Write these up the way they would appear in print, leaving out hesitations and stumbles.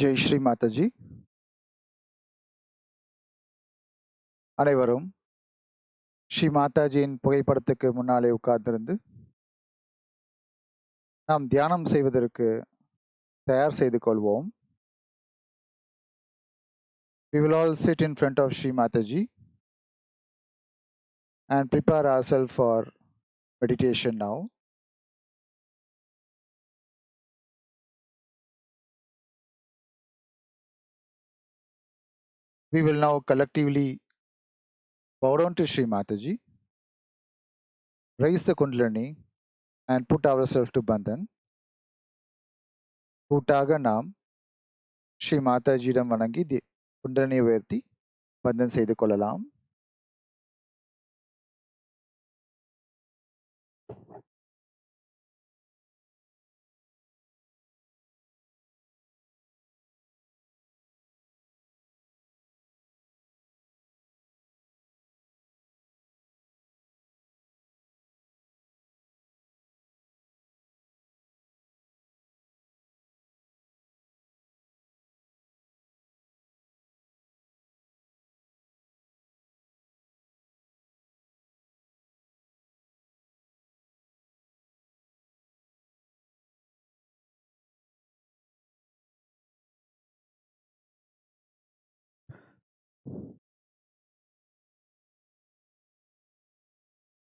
ஜெய் ஸ்ரீ மாதாஜி. அனைவரும் ஸ்ரீ மாதாஜியின் புகைப்படத்துக்கு முன்னாலே உட்கார்ந்திருந்து நாம் தியானம் செய்வதற்கு தயார் செய்து கொள்வோம். We will all sit in front of Sri Mataji and prepare ourselves for meditation now. We will now collectively bow down to Sri Mataji, raise the Kundalini and put ourselves to Bandhan. கூட்டாக நாம் ஸ்ரீ மாதாஜியிடம் வணங்கி குண்டலினியை உயர்த்தி பந்தன் செய்து கொள்ளலாம்.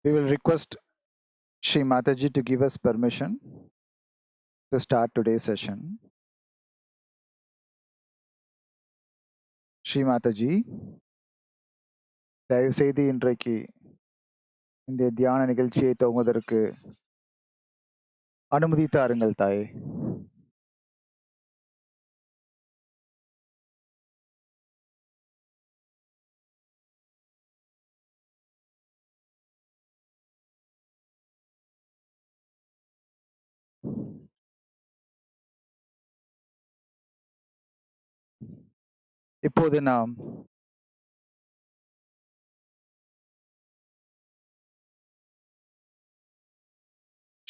We will request Sri Mataji to give us permission to start today's session. Sri Mataji, தயவு செய்து இன்றைக்கு இந்த தியான நிகழ்ச்சியை துவங்குவதற்கு அனுமதி தாருங்கள் தாயே. இப்போது நாம்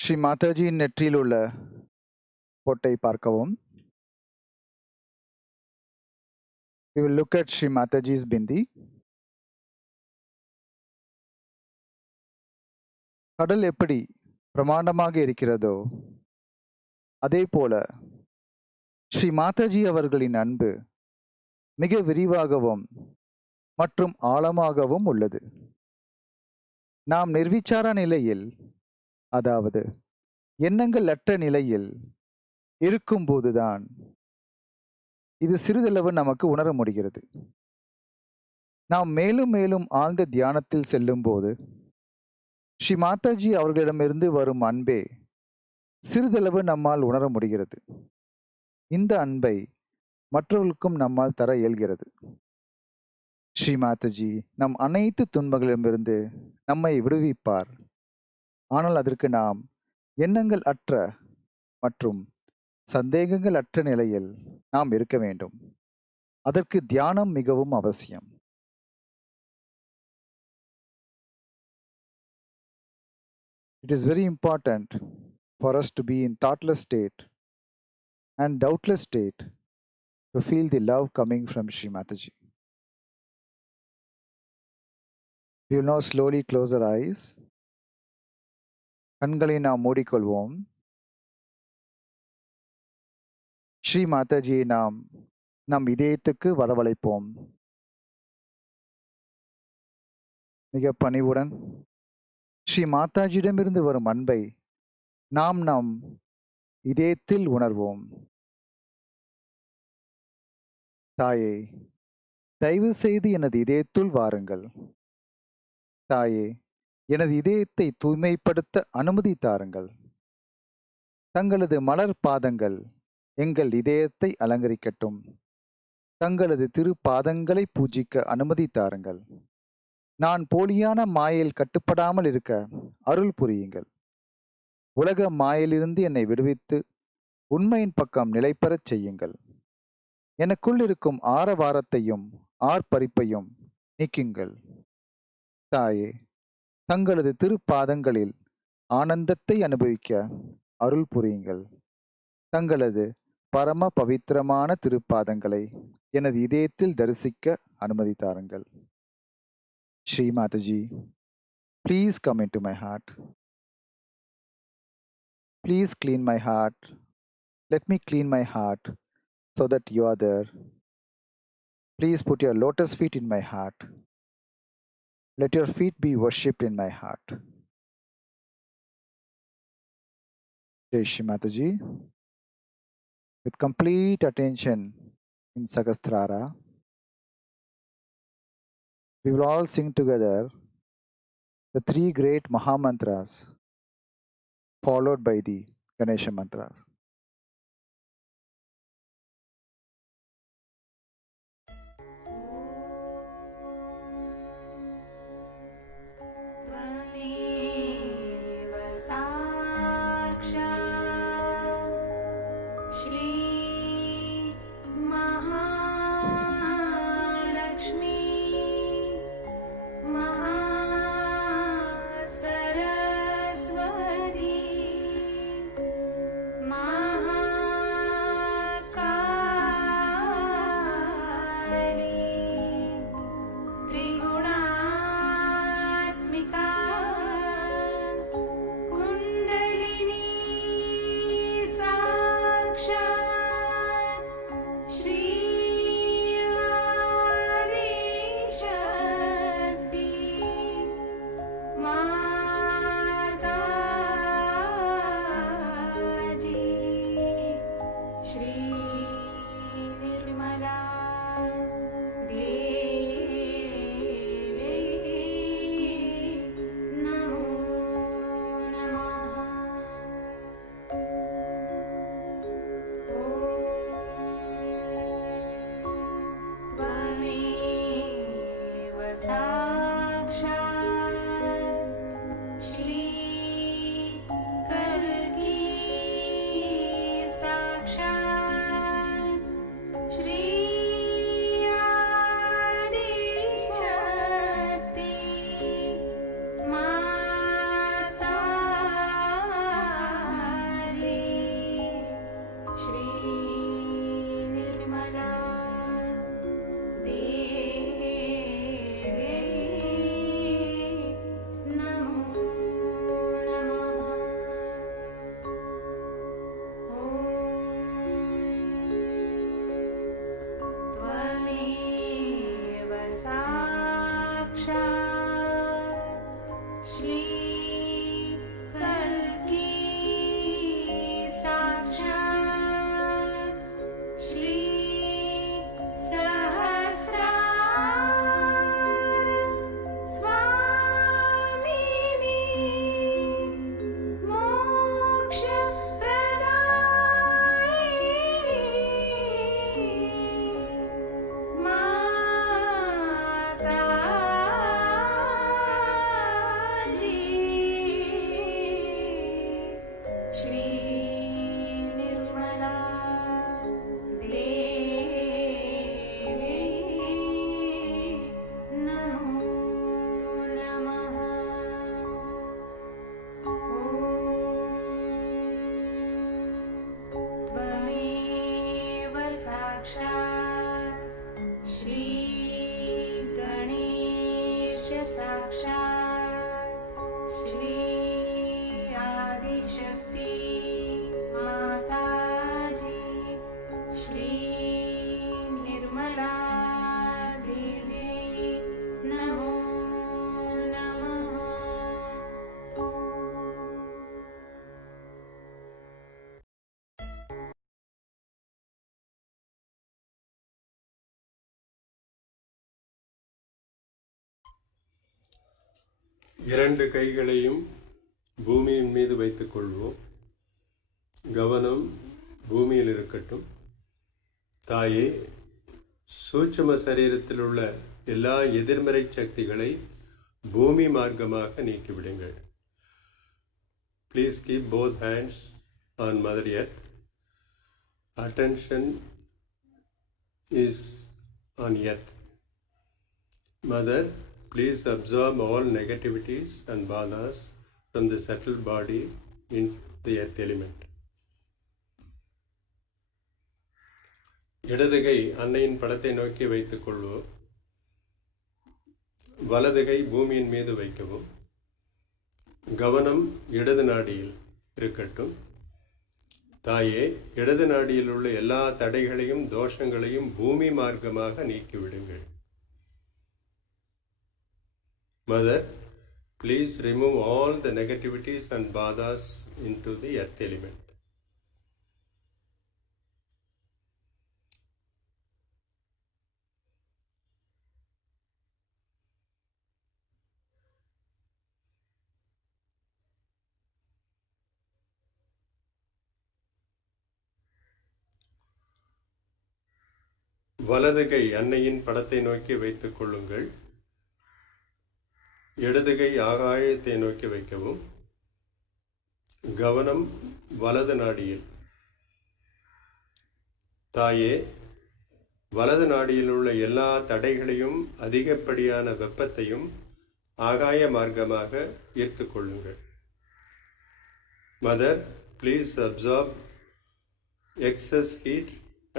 ஸ்ரீ மாதாஜியின் நெற்றியில் உள்ள பொட்டை பார்க்கவும். We will look at Sri Mataji's bindi. கடல் எப்படி பிரமாண்டமாக இருக்கிறதோ அதே போல ஸ்ரீ மாதாஜி அவர்களின் அன்பு மிக விரிவாகவும் மற்றும் ஆழமாகவும் உள்ளது. நாம் நிர்விச்சார நிலையில், அதாவது எண்ணங்கள் அற்ற நிலையில் இருக்கும்போதுதான் இது சிறிதளவு நமக்கு உணர முடிகிறது. நாம் மேலும் மேலும் ஆழ்ந்த தியானத்தில் செல்லும் போது ஸ்ரீ மாதாஜி அவர்களிடமிருந்து வரும் அன்பே சிறிதளவு நம்மால் உணர முடிகிறது. இந்த அன்பை மற்றவர்களுக்கும் நம்மால் தர இயல்கிறது. ஸ்ரீ மாதாஜி நம் அனைத்து துன்பங்களிடமிருந்து நம்மை விடுவிப்பார். ஆனால் அதற்கு நாம் எண்ணங்கள் அற்ற மற்றும் சந்தேகங்கள் அற்ற நிலையில் நாம் இருக்க வேண்டும். அதற்கு தியானம் மிகவும் அவசியம். It is very important for us to be in thoughtless state and doubtless state to feel the love coming from Sri Mataji. We will now slowly close our eyes. கண்களை நாம் மூடிக்கொள்வோம். ஸ்ரீ மாதாஜியை நாம் நம் இதயத்துக்கு வரவழைப்போம். மிக பணிவுடன் ஸ்ரீ மாதாஜியிடமிருந்து வரும் அன்பை நாம் நம் இதயத்தில் உணர்வோம். தாயே, தயவு செய்து எனது இதயத்துள் வாருங்கள். தாயே, எனது இதயத்தை தூய்மைப்படுத்த அனுமதி தாருங்கள். தங்களது மலர் பாதங்கள் எங்கள் இதயத்தை அலங்கரிக்கட்டும். தங்களது திரு பாதங்களை பூஜிக்க அனுமதி தாருங்கள். நான் போலியான மாயையில் கட்டுப்படாமல் இருக்க அருள் புரியுங்கள். உலக மாயிலிருந்து என்னை விடுவித்து உண்மையின் பக்கம் நிலைபெறச் செய்யுங்கள். எனக்குள் இருக்கும் ஆரவாரத்தையும் ஆர்ப்பரிப்பையும் நீக்குங்கள். தாயே, தங்களது திருப்பாதங்களில் ஆனந்தத்தை அனுபவிக்க அருள் புரியுங்கள். தங்களது பரம பவித்திரமான திருப்பாதங்களை எனது இதயத்தில் தரிசிக்க அனுமதி தாருங்கள். Sri Mataji, please come into my heart. Please clean my heart. Let me clean my heart so that you are there. Please put your lotus feet in my heart. Let your feet be worshipped in my heart. Jai Shri Mataji. With complete attention in Sahasrara, we will all sing together the three great Maha Mantras, followed by the Ganesha Mantra. இரண்டு கைகளையும் பூமியின் மீது வைத்துக் கொள்வோம். கவனம் பூமியில் இருக்கட்டும். தாயே, சூட்சும சரீரத்தில் உள்ள எல்லா எதிர்மறை சக்திகளை பூமி மார்க்கமாக நீக்கிவிடுங்கள். Please keep both hands on Mother Earth. Attention is on Earth. Mother, please absorb all negativities and badhas from the subtle body in the earth element. இடது கை அன்னையின் படத்தை நோக்கி வைத்துக் கொள்வோம். வலது கை பூமியின் மீது வைக்கவும். கவனம் இடது நாடியில் இருக்கட்டும். தாயே, இடது நாடியில் உள்ள எல்லா தடைகளையும் தோஷங்களையும் பூமி மார்க்கமாக நீக்கிவிடுங்கள். Mother, please remove all the negativities and badhas into the earth element. வலது கை அன்னையின் படத்தை நோக்கி வைத்துக் கொள்ளுங்கள். இடது கை ஆகாயத்தை நோக்கி வைக்கவும். கவனம் வலது நாடியில். தாயே, வலது நாடியில் உள்ள எல்லா தடைகளையும் அதிகப்படியான வெப்பத்தையும் ஆகாய மார்க்கமாக ஈர்த்து கொள்ளுங்கள். Mother, please absorb excess heat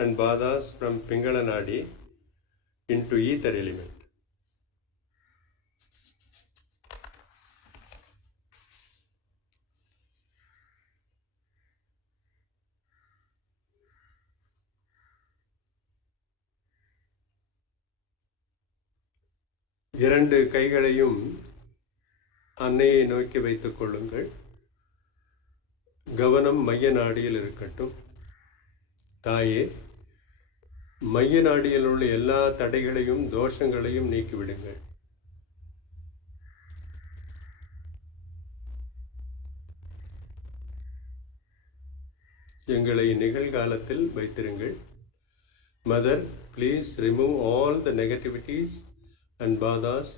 and badhas from Pingala Nadi into ether element. இரண்டு கைகளையும் அன்னையை நோக்கி வைத்துக் கொள்ளுங்கள். கவனம் மைய நாடியில் இருக்கட்டும். தாயே, மைய நாடியில் உள்ள எல்லா தடைகளையும் தோஷங்களையும் நீக்கிவிடுங்கள். எங்களை நிகழ்காலத்தில் வைத்திருங்கள். Mother, please remove all the negativities and badhas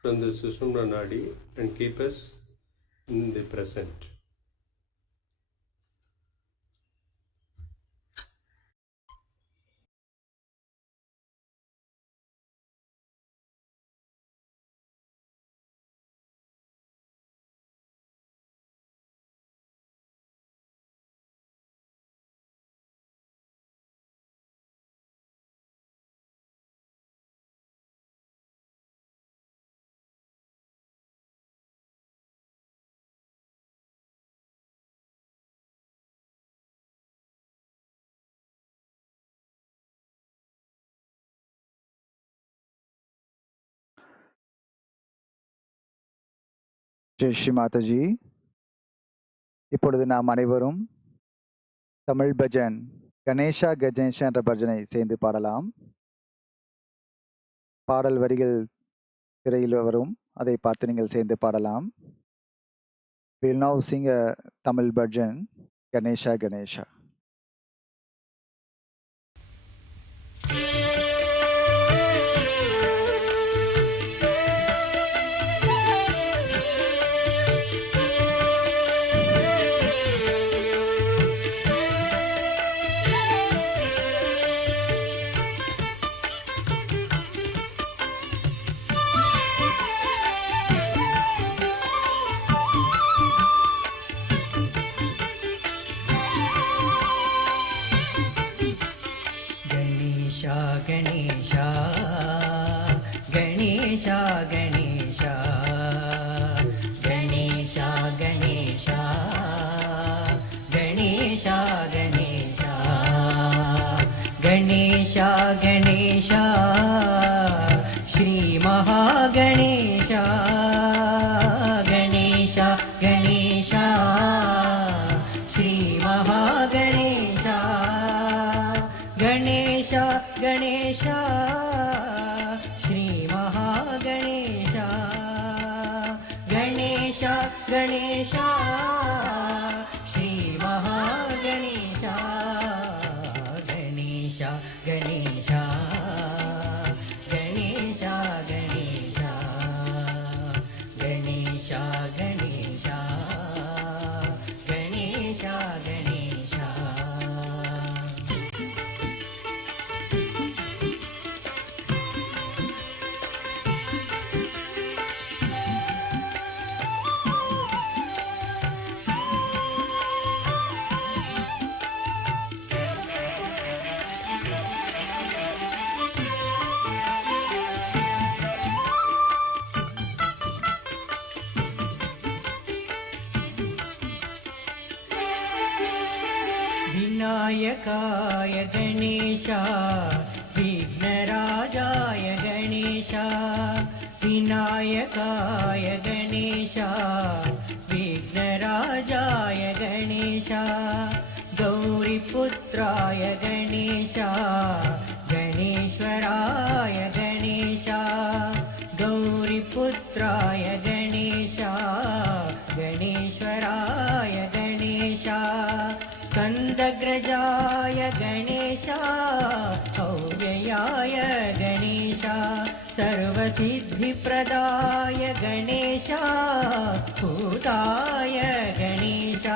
from the Sushumna Nadi and keep us in the present. Jai Sri Mataji. இப்பொழுது நாம் அனைவரும் தமிழ் பஜன் கணேஷா கணேஷா என்ற பஜனை சேர்ந்து பாடலாம். பாடல் வரிகள் திரையில் வரும், அதை பார்த்து நீங்கள் சேர்ந்து பாடலாம். We'll now sing a Tamil bhajan, Ganesha Ganesha. Ganesha, Ganesha, Ganesha, Ganesha, Ganesha, Ganesha, Ganesha, Ganesha, Ganesha, Shri Mahaganesha, Ganesha, Ganesha, Shri Mahaganesha, Ganesha, Ganesha, Shri Mahaganesha, Ganesh श्रीमहागणेश Ganesh Ganesh Ganesh Ganesh Ganesh Ganesh Ganesh Ganesh विनायकाय Ganesh विघ्नराजाय Ganesh विनायकाय Ganesh विघ्नराजाय Ganesh गौरीपुत्राय Ganesh गणेश्वराय Ganesh गौरीपुत्राय Ganesh गणेश्वराय Ganesh स्कन्दग्रजाय Ganesh अव्ययाय Ganesh सर्वसिद्धिप्रदाय Ganesh भूताय Ganesh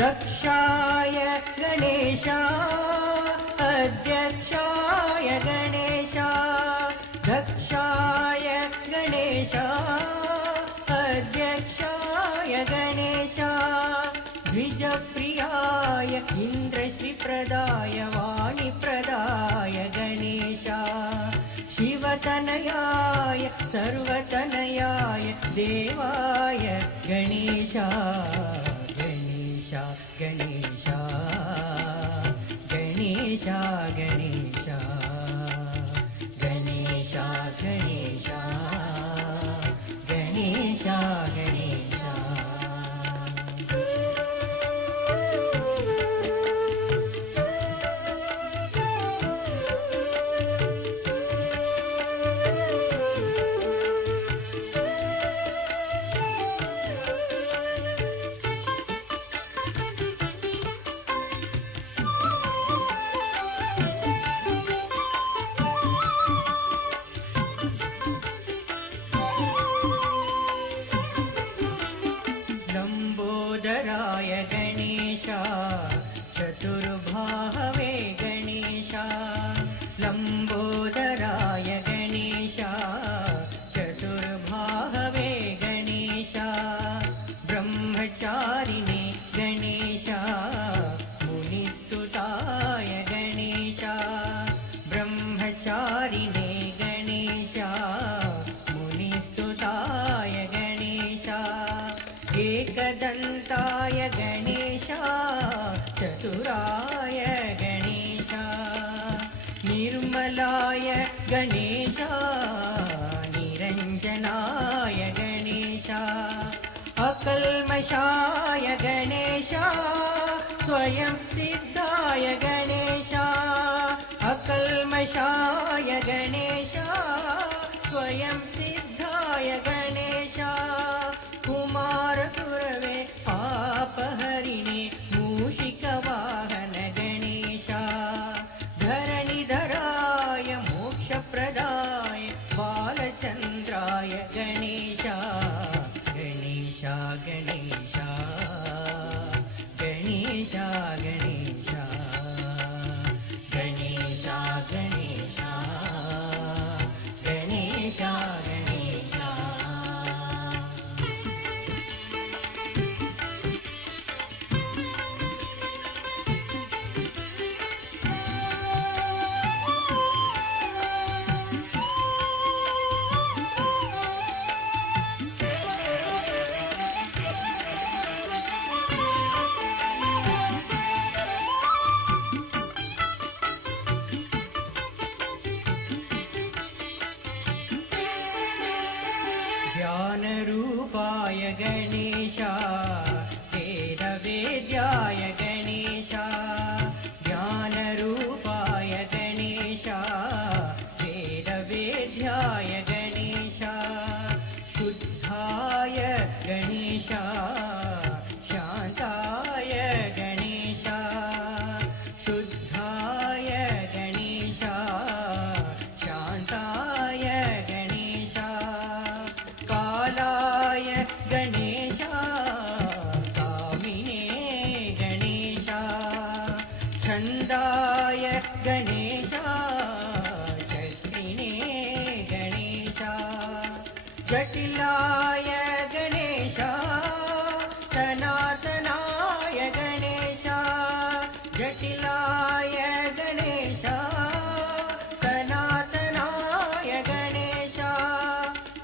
दक्षाय Ganesh अध्यक्षाय Ganesh दक्षाय Ganesh अध्यक्षाय Ganesh द्विजप्रियाय इन्द्रश्रीप्रदाय वाणिप्रदाय Ganesh शिवतनयाय सर्वतनयाय देवाय गणेश गणेश गणेश गणेश गणेश गणेश गणेश गणेश गणेश लंबोदराय गणेश चतुर्बाहवे गणेश लंबोदराय गणेश चतुर्बाहवे गणेश ब्रह्मचारिणे गणेश मुनिस्तुताय गणेश ब्रह्मचारिणे गणेश मुनिस्तुताय गणेश एकदन्ताय गणेश चतुराय गणेश निर्मलाय गणेश निरञ्जनाय गणेश अकल्मषाय गणेश स्वयं सिद्धाय गणेश अकल्मषाय गणेश स्वयं सिद्धाय गणेश कुमारगुरवे पापहरिणे मूषिकवाहन गणेश धरणिधराय मोक्षप्रदाय बालचन्द्राय गणेश गणेश गणेश गणेश गणेश गणेश गणेश गणेश गणेश ज्ञानरूपाय गणेश वेदवेद्याय गणेश ज्ञानरूपाय गणेश वेदवेद्याय गणेश शुद्धाय गणेश जटिलाय गणेश सनातनाय गणेश जटिलाय गणेश सनातनाय गणेश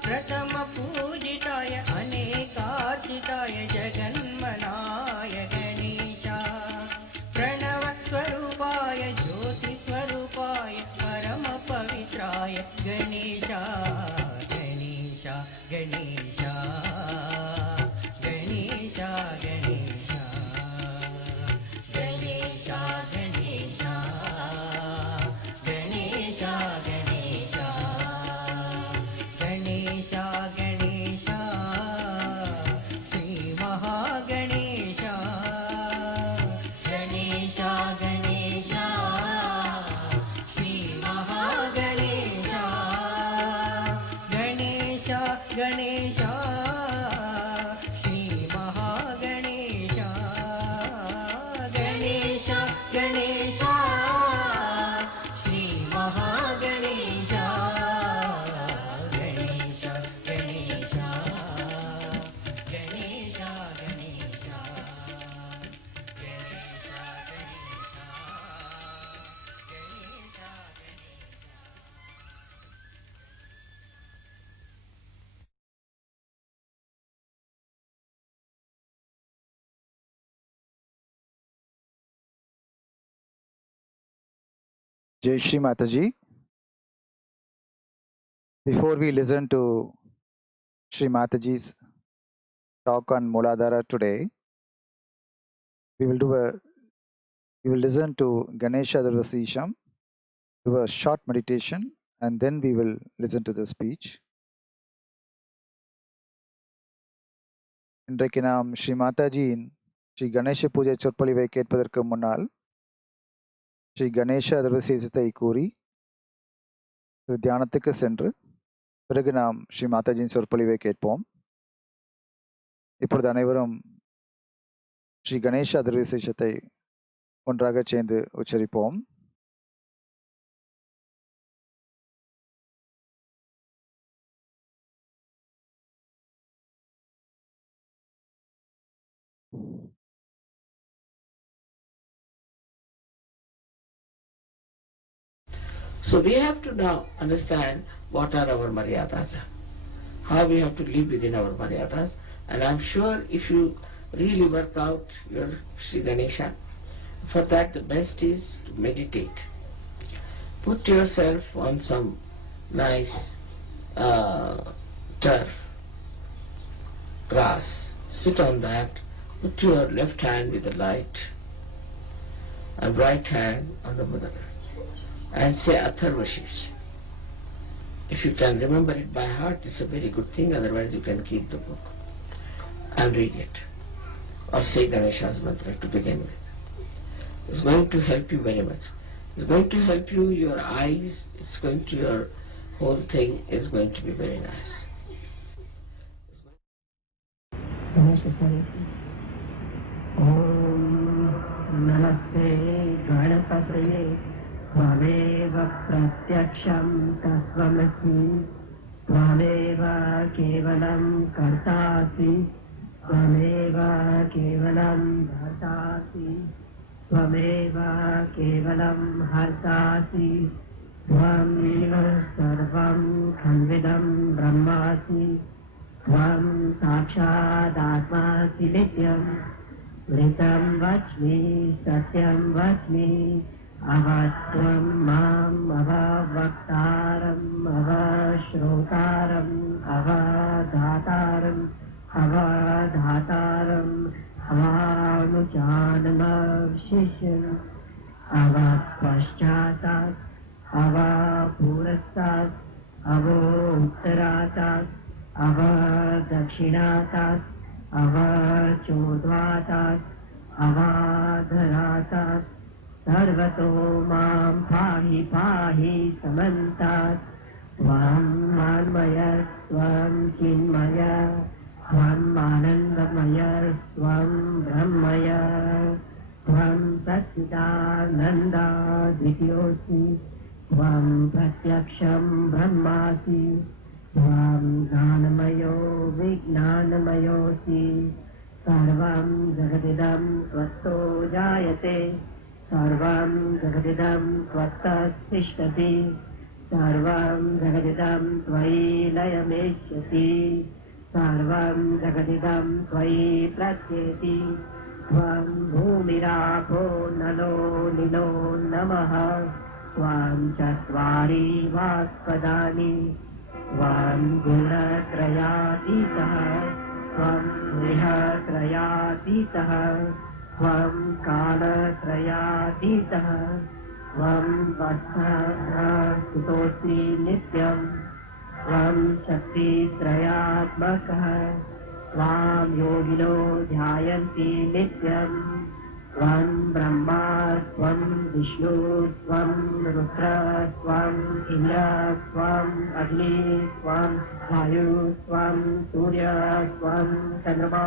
प्रथम पूजिताय अनेकार्चिताय जगन्मनाय गणेश प्रणव स्वरूपाय ज्योति स्वरूपाय परम पवित्राय Ganesh Ganesh Ganesh Ganesh Ganesh Ganesh Ganesh Ganesh Ganesh Ganesh Ganesh Shri Mahaganesh Ganesh Ganesh Shri Mahaganesh Ganesh Ganesh Shri Mahaganesh Ganesh Ganesh Shri Mahaganesh Ganesh Ganesh Ganesh Ganesh Jai Shri Mataji. Before we listen to Shri Mataji's talk on Mooladhara today, we will listen to Ganesha Durvasisham, do a short meditation, and then we will listen to the speech. இன்றைக்கு நாம் ஸ்ரீ மாதாஜியின் ஸ்ரீ கணேச பூஜை சொற்பொழிவை கேட்பதற்கு முன்னால் ஸ்ரீ கணேச அதர்வசேஷத்தை கூறி தியானத்துக்கு சென்று பிறகு நாம் ஸ்ரீ மாதாஜியின் சொற்பொழிவை கேட்போம். இப்பொழுது அனைவரும் ஸ்ரீ கணேச அதர்வசேஷத்தை ஒன்றாக சேர்ந்து உச்சரிப்போம். So we have to now understand what are our maryadas, how we have to live within our maryadas, and I'm sure if you really work out your Sri Ganesha, for that the best is to meditate. Put yourself on some nice turf, grass, sit on that, put your left hand with the light and right hand on the mother and say Atharvashish. If you can remember it by heart, it's a very good thing, otherwise you can keep the book and read it. Or say Ganesha's mantra to begin with. It's going to help you very much. It's going to help you, your eyes, it's going to, your whole thing is going to be very nice. Om Namaste Ganapataye Tvameva Pratyaksham Tasvamasi Tvameva Kevalam Kartasi Tvameva Kevalam Bhartasi Tvameva Kevalam Hartasi Tvameva Sarvam Khanvidam Brahmasi Tvam Sakshādatmāsi Nityam Vritam Vachmi Satyam Vachmi Avatvam Mam Avavaktaram Avashrotaram Avadhataram Avadhataram Avanuchanamavshisham Avapaschātat Avapurastat Avottaratat Avadakshinatat Avachodvatat Avadharatat Sarvato Mam Pahi Pahi Samantat Tvam Manmaya Tvam Chinmaya Tvam Anandamaya Tvam Brahmaya Tvam Satchidananda Dityosi Tvam Pratyaksham Brahmasi त्वां ज्ञानमयो विज्ञानमयोऽसि सर्वं जगदिदं त्वत्तो जायते सर्वं जगदिदं त्वत्ततिष्ठति सर्वं जगदिदं त्वयि लयमेष्यति सर्वं जगदिदं त्वयि प्रत्येति त्वं भूमिरापो नलो निलो नमः त्वां चत्वारि वाक्पदानि त्वां गुणत्रयातीतः त्वं गृहत्रयातीतः त्वं कालत्रयातीतः त्वं वर्षस्थितोऽसि नित्यं त्वं शक्तित्रयात्मकः त्वां योगिनो ध्यायन्ति नित्यं त्वं ब्रह्मा त्वं विष्णु त्वं रुद्र त्वं इन्द्र त्वं अग्नि त्वं वायु त्वं सूर्य त्वं चन्द्रमा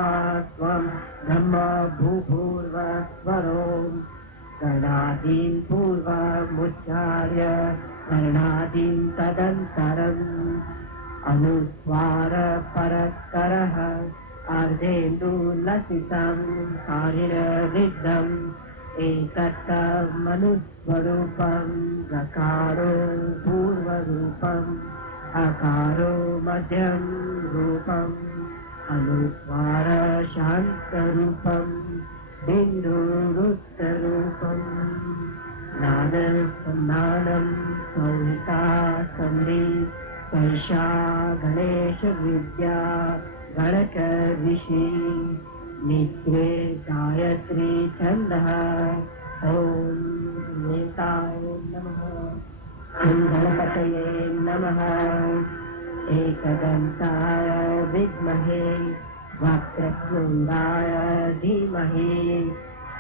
त्वं ब्रह्म भूभूर्वस्वरो गणादीन् पूर्वमुच्चार्य गणादीन् तदन्तरम् अनुस्वार परस्करः अर्धेन्दुलसितं कारिणविद्धम् एकत्तमनुस्वरूपं रकारो पूर्वरूपम् अकारो मध्यं रूपम् अनुस्वार शान्तरूपम् बिन्दुरुत्तरूपम् नादसन्नादं संहिता सन्धि स्पर्शा गणेशविद्या गणकऋषि नित्ये गायत्री छन्दः ॐ नेताय नमः गणपतये नमः एकदन्ताय विद्महे वक्रतुण्डाय धीमहि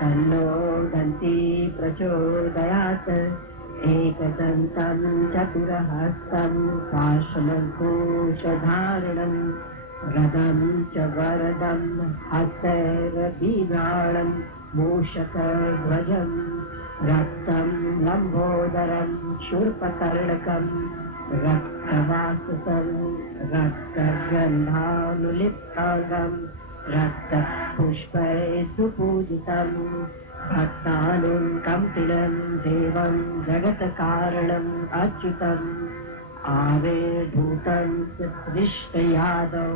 तन्नो दन्ती प्रचोदयात् एकदन्तं चतुरहस्तं पाशमङ्कुशधारिणं रदं च वरदं हस्तैर्बिभ्राणं मूषकध्वजं रक्तं लम्बोदरं शूर्पकर्णकं रक्तवासुतं रक्तगन्धानुलिप्ताङ्गं रक्तपुष्पैः सुपूजितं भक्तानुकम्पिनं देवं जगत्कारणम् अच्युतम् आविर्भूतं सृष्टयादौ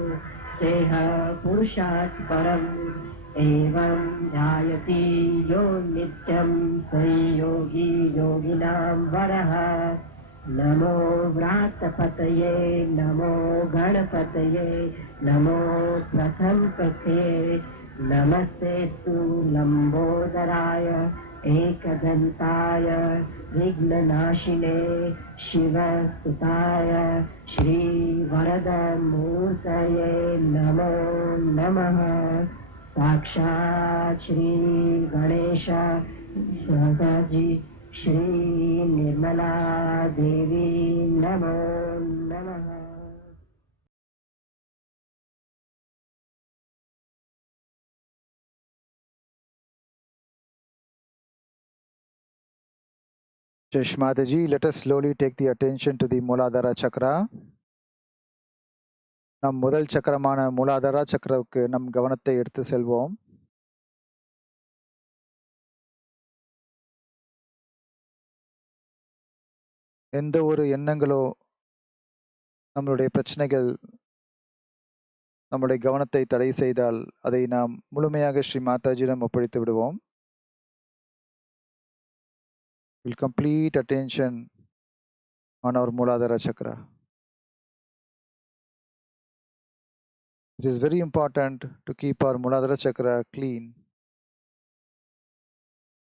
सेह पुरुषात् परम् एवं ध्यायति यो नित्यं स योगी योगिनां वरः नमो व्रातपतये नमो गणपतये नमो प्रथमपतये नमस्तेऽस्तु लम्बोदराय एकदन्ताय विघ्ननाशिने शिवसुताय श्रीवरदमूर्तये नमो नमः साक्षात् श्रीगणेश जी श्रीनिर्मला देवी नमो नमः Mataji, let us slowly take the attention to the Muladhara chakra. நம் முதல் சக்கரமான மூலாதார சக்கரவுக்கு நம் கவனத்தை எடுத்து செல்வோம். எந்த ஒரு எண்ணங்களோ நம்மளுடைய பிரச்சனைகள் நம்முடைய கவனத்தை தடை செய்தால் அதை நாம் முழுமையாக ஸ்ரீ மாதாஜியிடம் ஒப்படைத்து விடுவோம். We'll complete attention on our Muladhara chakra. It is very important to keep our Muladhara chakra clean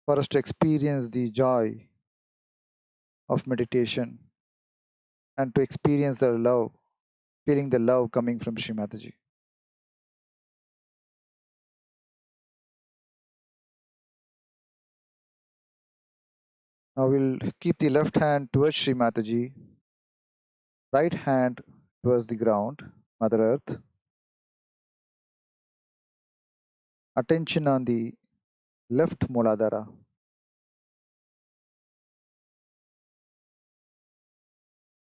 for us to experience the joy of meditation and to experience the love, feeling the love coming from Sri Mataji. Now we'll keep the left hand towards Sri Mataji, right hand towards the ground, Mother Earth. Attention on the left Muladhara.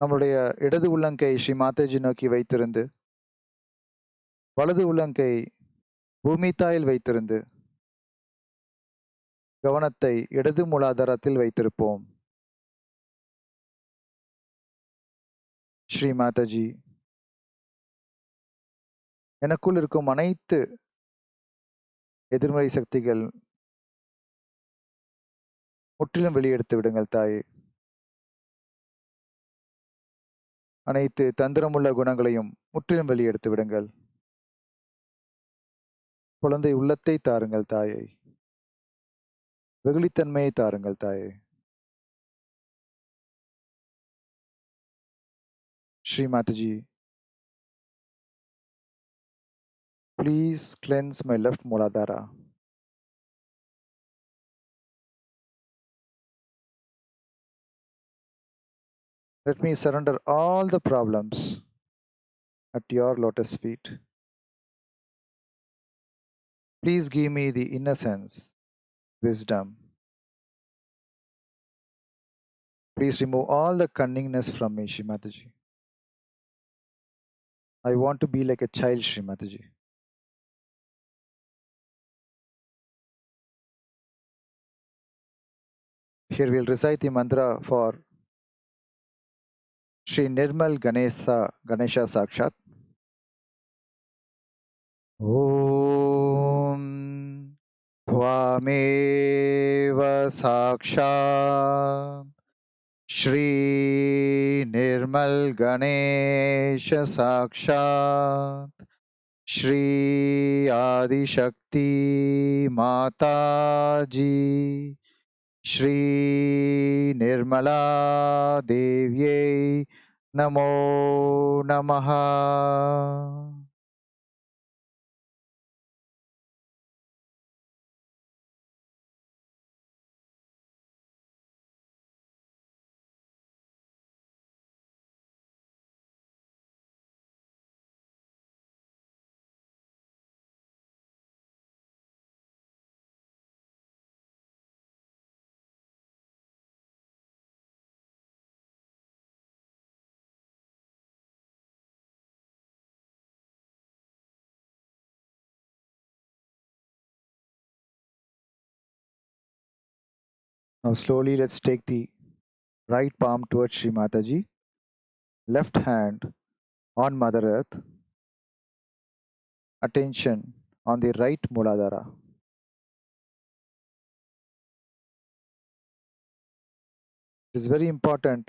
நம்முடைய இடது உள்ளங்கை ஸ்ரீ மாதாஜி நோக்கி வைத்திருந்து வலது உள்ளங்கை பூமி தாயில் வைத்திருந்து கவனத்தை இடது மூலாதாரத்தில் வைத்திருப்போம். ஸ்ரீ மாதாஜி, எனக்குள் இருக்கும் அனைத்து எதிர்மறை சக்திகள் முற்றிலும் வெளியெடுத்து விடுங்கள் தாயே. அனைத்து தந்திரமுள்ள குணங்களையும் முற்றிலும் வெளியெடுத்து விடுங்கள். குழந்தை உள்ளத்தை தாருங்கள் தாயை. வெகுளித்தன்மையை தாருங்கள் தாயே. Sri Mataji, please cleanse my left Muladhara. Let me surrender all the problems at your lotus feet. Please give me the innocence, wisdom. Please remove all the cunningness from me, Shri Mataji. I want to be like a child, Shri Mataji. Here we'll recite the mantra for Shri Nirmal Ganesha Sakshat. Om Tvameva Sakshat Shri Nirmal Ganesha Sakshat Shri Adi Shakti Mataji Shri Nirmala Devyai Namo Namaha. Now slowly let's take the right palm towards Shri Mataji, left hand on Mother Earth, attention on the right Muladhara. It is very important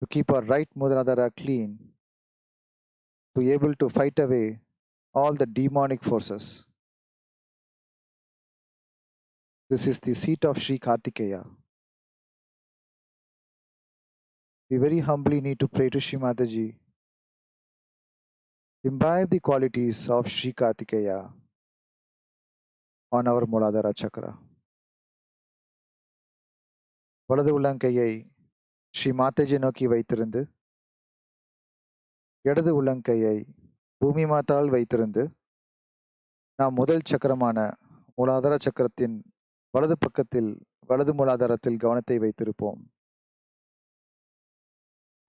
to keep our right Muladhara clean to be able to fight away all the demonic forces. This is the seat of Sri Kartikeya. We very humbly need to pray to Shri Mataji. Imbibe the qualities of Sri Kartikeya on our Muladhara chakra. வலது உள்ளங்கையை ஸ்ரீ மாதாஜி நோக்கி வைத்திருந்து இடது உள்ளங்கையை பூமி மாதால் வைத்திருந்து நாம் முதல் சக்கரமான மூலாதார சக்கரத்தின் வலது பக்கத்தில் வலது மூலாதாரத்தில் கவனத்தை வைத்திருப்போம்.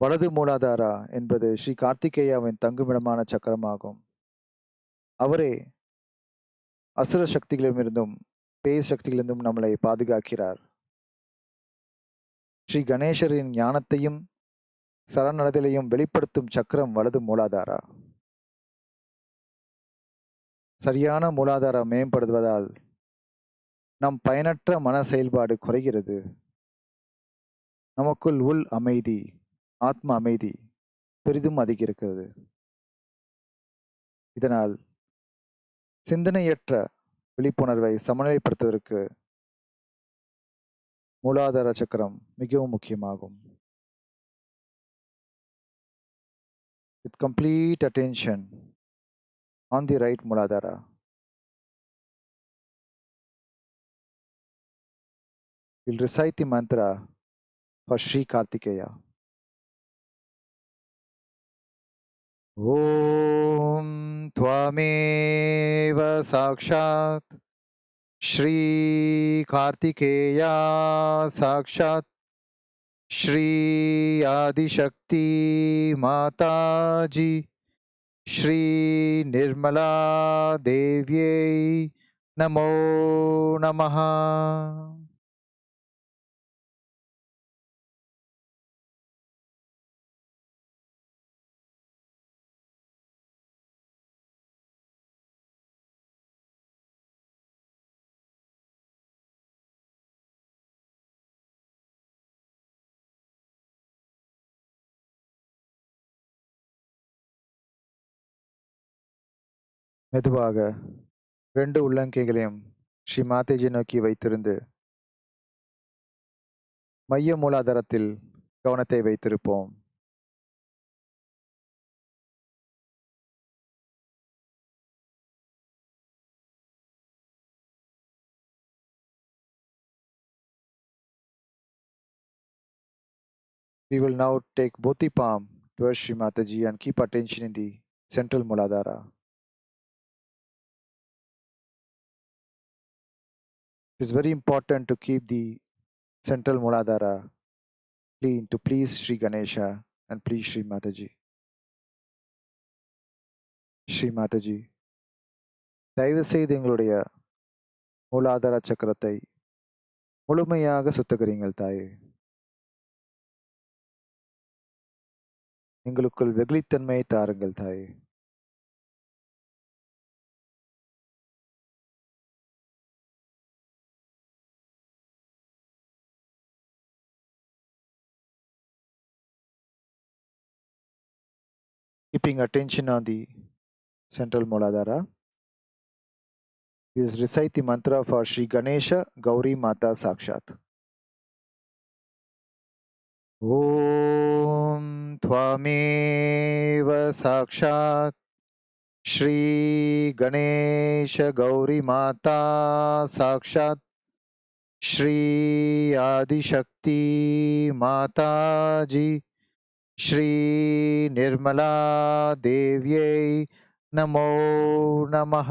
வலது மூலாதாரா என்பது ஸ்ரீ கார்த்திகேயாவின் தங்குமிடமான சக்கரமாகும். அவரே அசுர சக்திகளிலிருந்தும் பேய் சக்திகளிலிருந்தும் நம்மளை பாதுகாக்கிறார். ஸ்ரீ கணேசரின் ஞானத்தையும் சரணடைதலையும் வெளிப்படுத்தும் சக்கரம் வலது மூலாதாரா. சரியான மூலாதார மேம்படுவதால் நம் பயனற்ற மன செயல்பாடு குறைகிறது. நமக்குள் உள் அமைதி, ஆத்ம அமைதி பெரிதும் அதிகரிக்கிறது. இதனால் சிந்தனையற்ற விழிப்புணர்வை சமநிலைப்படுத்துவதற்கு மூலாதார சக்கரம் மிகவும் முக்கியமாகும். With complete attention on the right Muladhara, we'll recite the mantra for Sri Kartikeya. Om Tvameva Sakshat Shri Kartikeya Sakshat Shri Adishakti माताजी, श्री निर्मला देव्यै नमो नमः. மெதுவாக 2 உள்ளங்கைகளையும் ஸ்ரீ மாதாஜி நோக்கி வைத்திருந்து மைய மூலாதாரத்தில் கவனத்தை வைத்திருப்போம். We will now take both the palm towards Sri Mataji and keep attention in the central Muladhara. It is very important to keep the central Muladhara clean to please Sri Ganesha and please Sri Mataji. Sri Mataji, தயவு செய்து எங்களுடைய மூலாதார சக்கரத்தை முழுமையாக சுத்தகரிங்கள் தாயே. எங்களுக்குள் வெகுளித்தன்மையை தாருங்கள் தாயே. Keeping attention on the central Muladhara, we will recite the mantra for Sri Ganesha Gauri Mata Sakshat. ॐ त्वामेव साक्षात् श्रीगणेशगौरीमाता साक्षात् श्री आदिशक्ति माताजी श्रीनिर्मला देव्यै नमो नमः.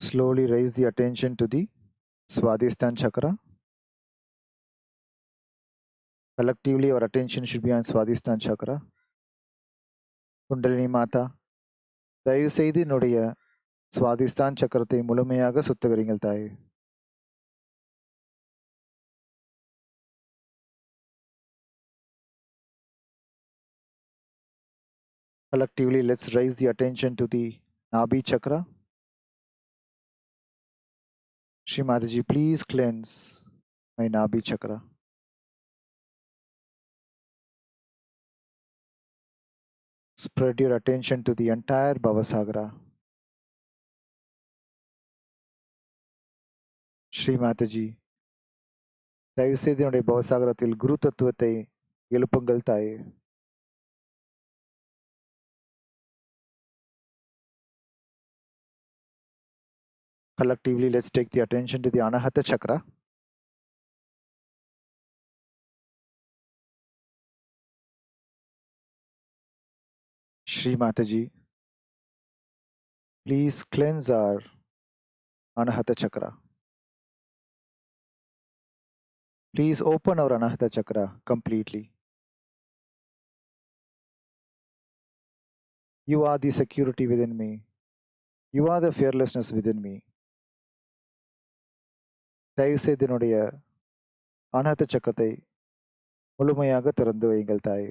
Slowly raise the attention to the Swadhisthana chakra. Collectively, our attention should be on Swadhisthana chakra. Kundalini Mata, தயவு செய்து என்னுடைய சுவாதிஸ்தான் சக்கரத்தை முழுமையாக சுத்தகரிங்கள் தாயே. Collectively, let's raise the attention to the Nabhi chakra. Shri Mataji, please cleanse my Nabhi chakra. Spread your attention to the entire Bhavasagara. Shri Mataji, தயவு செய்து என்னுடைய பவசாகரத்தில் குரு தத்துவத்தை எழுப்புங்கள் தாயே. Collectively, let's take the attention to the Anahata chakra. Shri Mataji, please cleanse our Anahata chakra. Please open our Anahata chakra completely. You are the security within me. You are the fearlessness within me. தயவு செய்து என்னுடைய அனஹத சக்கரத்தை முழுமையாக திறந்து வையுங்கள் தாயே.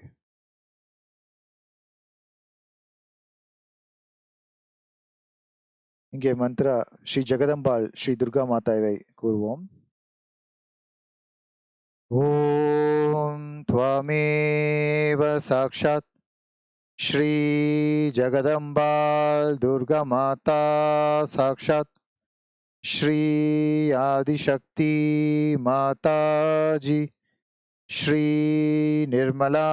இங்கே மந்த்ரா ஸ்ரீ ஜெகதம்பாள் ஸ்ரீ துர்கா மாதாவை கூறுவோம். ஓம் त्वामेव साक्षात् श्री जगदम्बाल दुर्गा माता साक्षात् श्री आदिशक्ति माताजी श्री निर्मला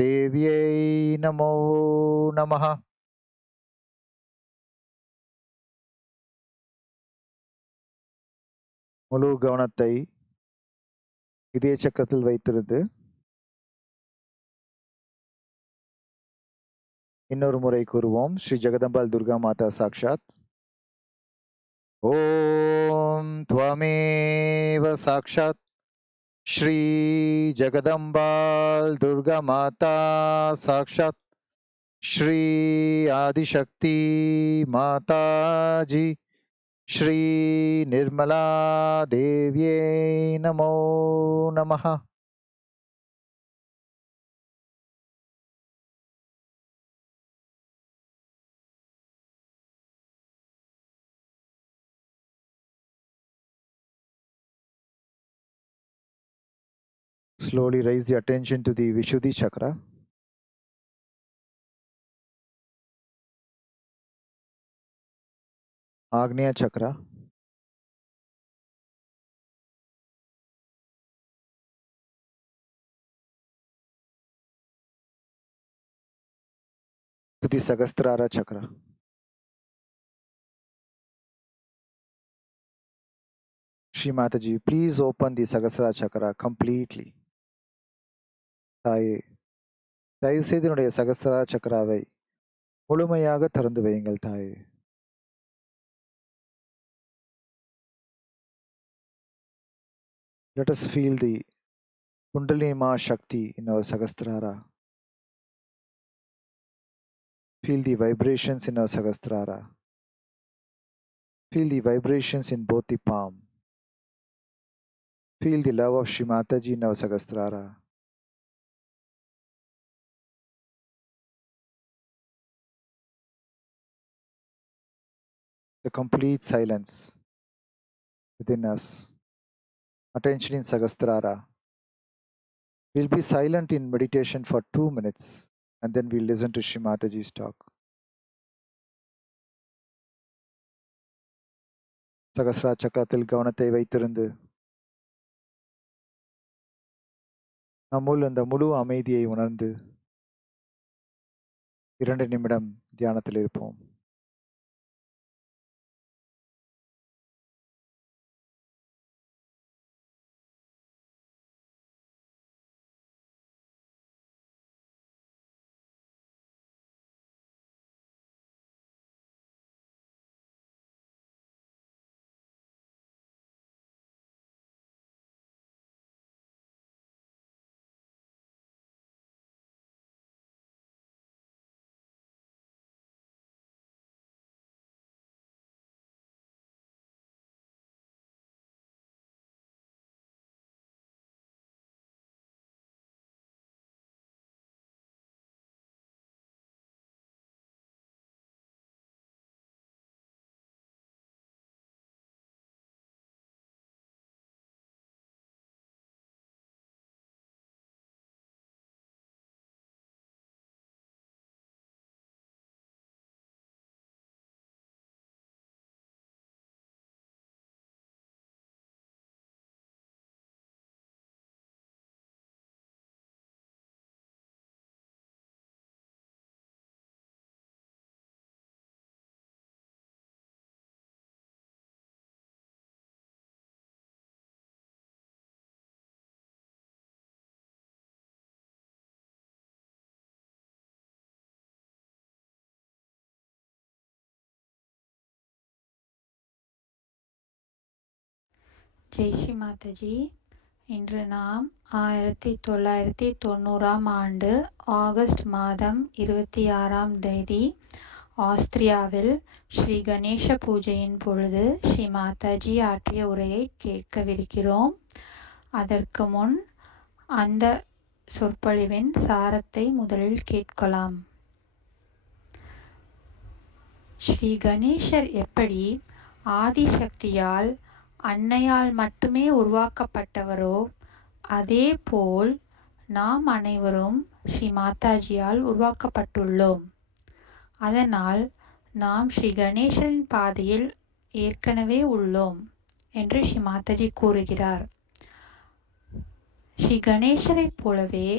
देव्यै नमो नमः. முழு கவனத்தை இதய சக்கரத்தில் வைத்திருந்து இன்னொரு முறை கூறுவோம். ஸ்ரீ ஜெகதம்பாள் துர்கா மாதா சாக்ஷாத். ஓம் துவமேவ சாக்ஷாத் ஸ்ரீ ஜெகதம்பாள் துர்கா மாதா சாக்ஷாத் ஸ்ரீ ஆதிசக்தி மாதாஜி ஸ்ரீ நிர்மலா தேவியே நமோ நமः. Slowly raise the attention to the Vishuddhi chakra, Agnya chakra, to the Sahasrara chakra. Shri Mataji, please open the Sahasrara chakra completely. தாயே, தயவு செய்து என்னுடைய சகஸ்ரா சக்கராவை முழுமையாக திறந்து வையுங்கள் தாயே. Let us feel the Kundalini Ma Shakti in our Sahasrara. Feel the vibrations in our Sahasrara. Feel the vibrations in both the palm. Feel the love of Shri Mataji in our Sahasrara. The complete silence within us. Attention in Sahasrara. We'll be silent in meditation for 2 minutes and then we'll listen to Shri Mataji's talk. Sahasrara சக்கரத்தில் கவனத்தை வைத்திருந்து நம்முள் அந்த முழு அமைதியை உணர்ந்து 2 நிமிடம் தியானத்தில் இருப்போம். ஜெய் ஸ்ரீ மாதாஜி. இன்று நாம் 1990ஆம் ஆண்டு ஆகஸ்ட் மாதம் 26ஆம் தேதி ஆஸ்திரியாவில் ஸ்ரீ கணேச பூஜையின் பொழுது ஸ்ரீ மாதாஜி ஆற்றிய உரையை கேட்கவிருக்கிறோம். அதற்கு முன் அந்த சொற்பொழிவின் சாரத்தை முதலில் கேட்கலாம். ஸ்ரீ கணேசர் எப்படி ஆதிசக்தியால் அன்னையால் மட்டுமே உருவாக்கப்பட்டவரோ அதே போல் நாம் அனைவரும் ஸ்ரீ மாதாஜியால் உருவாக்கப்பட்டுள்ளோம். அதனால் நாம் ஸ்ரீ கணேசரின் பாதையில் ஏற்கனவே உள்ளோம் என்று ஸ்ரீ மாதாஜி கூறுகிறார். ஸ்ரீ கணேசரைப் போலவே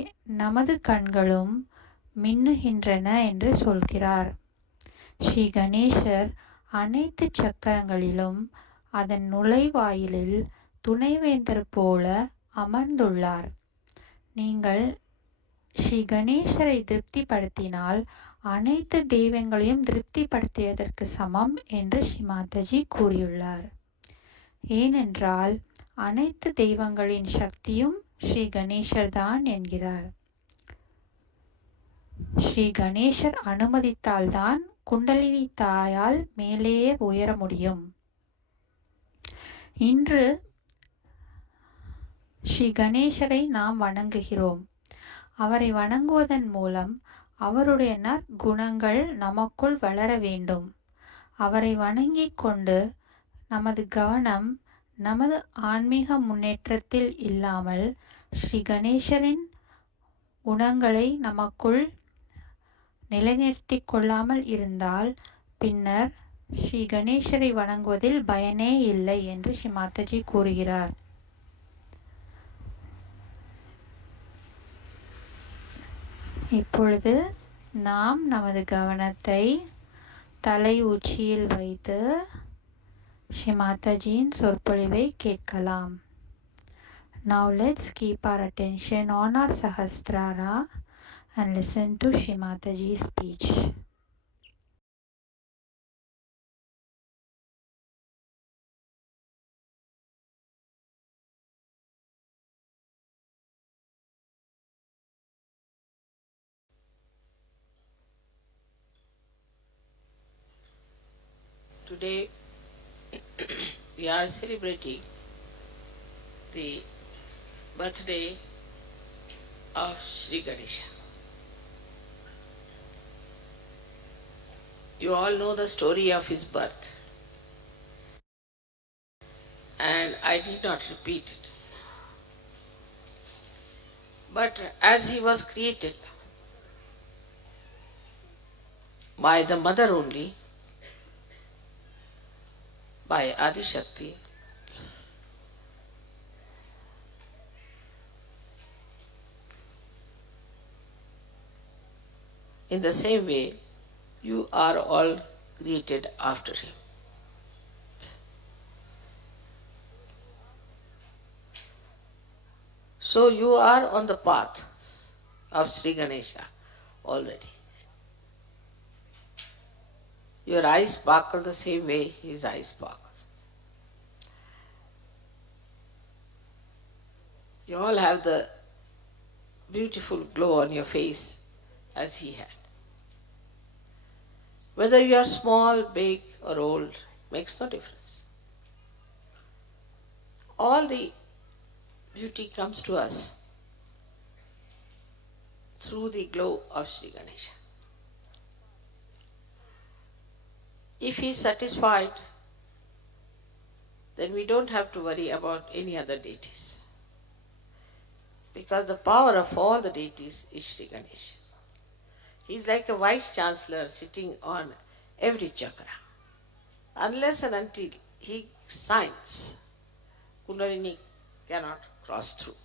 நமது கண்களும் மின்னுகின்றன என்று சொல்கிறார். ஸ்ரீ கணேசர் அனைத்து சக்கரங்களிலும் அதன் நுழைவாயிலில் துணைவேந்தர் போல அமர்ந்துள்ளார். நீங்கள் ஸ்ரீ கணேசரை திருப்திப்படுத்தினால் அனைத்து தெய்வங்களையும் திருப்திப்படுத்தியதற்கு சமம் என்று ஸ்ரீமாதாஜி கூறியுள்ளார். ஏனென்றால் அனைத்து தெய்வங்களின் சக்தியும் ஸ்ரீ கணேசர் தான் என்கிறார். ஸ்ரீ கணேசர் அனுமதித்தால்தான் குண்டலினி தாயால் மேலேயே உயர முடியும். இன்று ஸ்ரீ கணேசரை நாம் வணங்குகிறோம். அவரை வணங்குவதன் மூலம் அவருடைய நற்குணங்கள் நமக்குள் வளர வேண்டும். அவரை வணங்கிக் கொண்டு நமது கவனம் நமது ஆன்மீக முன்னேற்றத்தில் இல்லாமல் ஸ்ரீ கணேசரின் குணங்களை நமக்குள் நிலைநிறுத்தி கொள்ளாமல் இருந்தால் பின்னர் ஸ்ரீ கணேசரை வணங்குவதில் பயனே இல்லை என்று ஸ்ரீ மாதாஜி கூறுகிறார். இப்பொழுது நாம் நமது கவனத்தை தலை உச்சியில் வைத்து ஸ்ரீ மாதாஜியின் சொற்பொழிவை கேட்கலாம். Now let's keep our attention on our Sahasrara and listen to Shri Mataji's speech. Today we are celebrating the birthday of Sri Ganesha. You all know the story of his birth, and I need not repeat it. But as he was created by the mother only, by Adi Shakti, in the same way you are all created after him. So you are on the path of Sri Ganesha already. Your eyes sparkle the same way his eyes sparkle. You all have the beautiful glow on your face as he had. Whether you are small, big or old makes no difference. All the beauty comes to us through the glow of Sri Ganesha. If he is satisfied, then we don't have to worry about any other deities, because the power of all the deities is Sri Ganesha. He is like a vice chancellor sitting on every chakra. Unless and until he signs, Kundalini cannot cross through,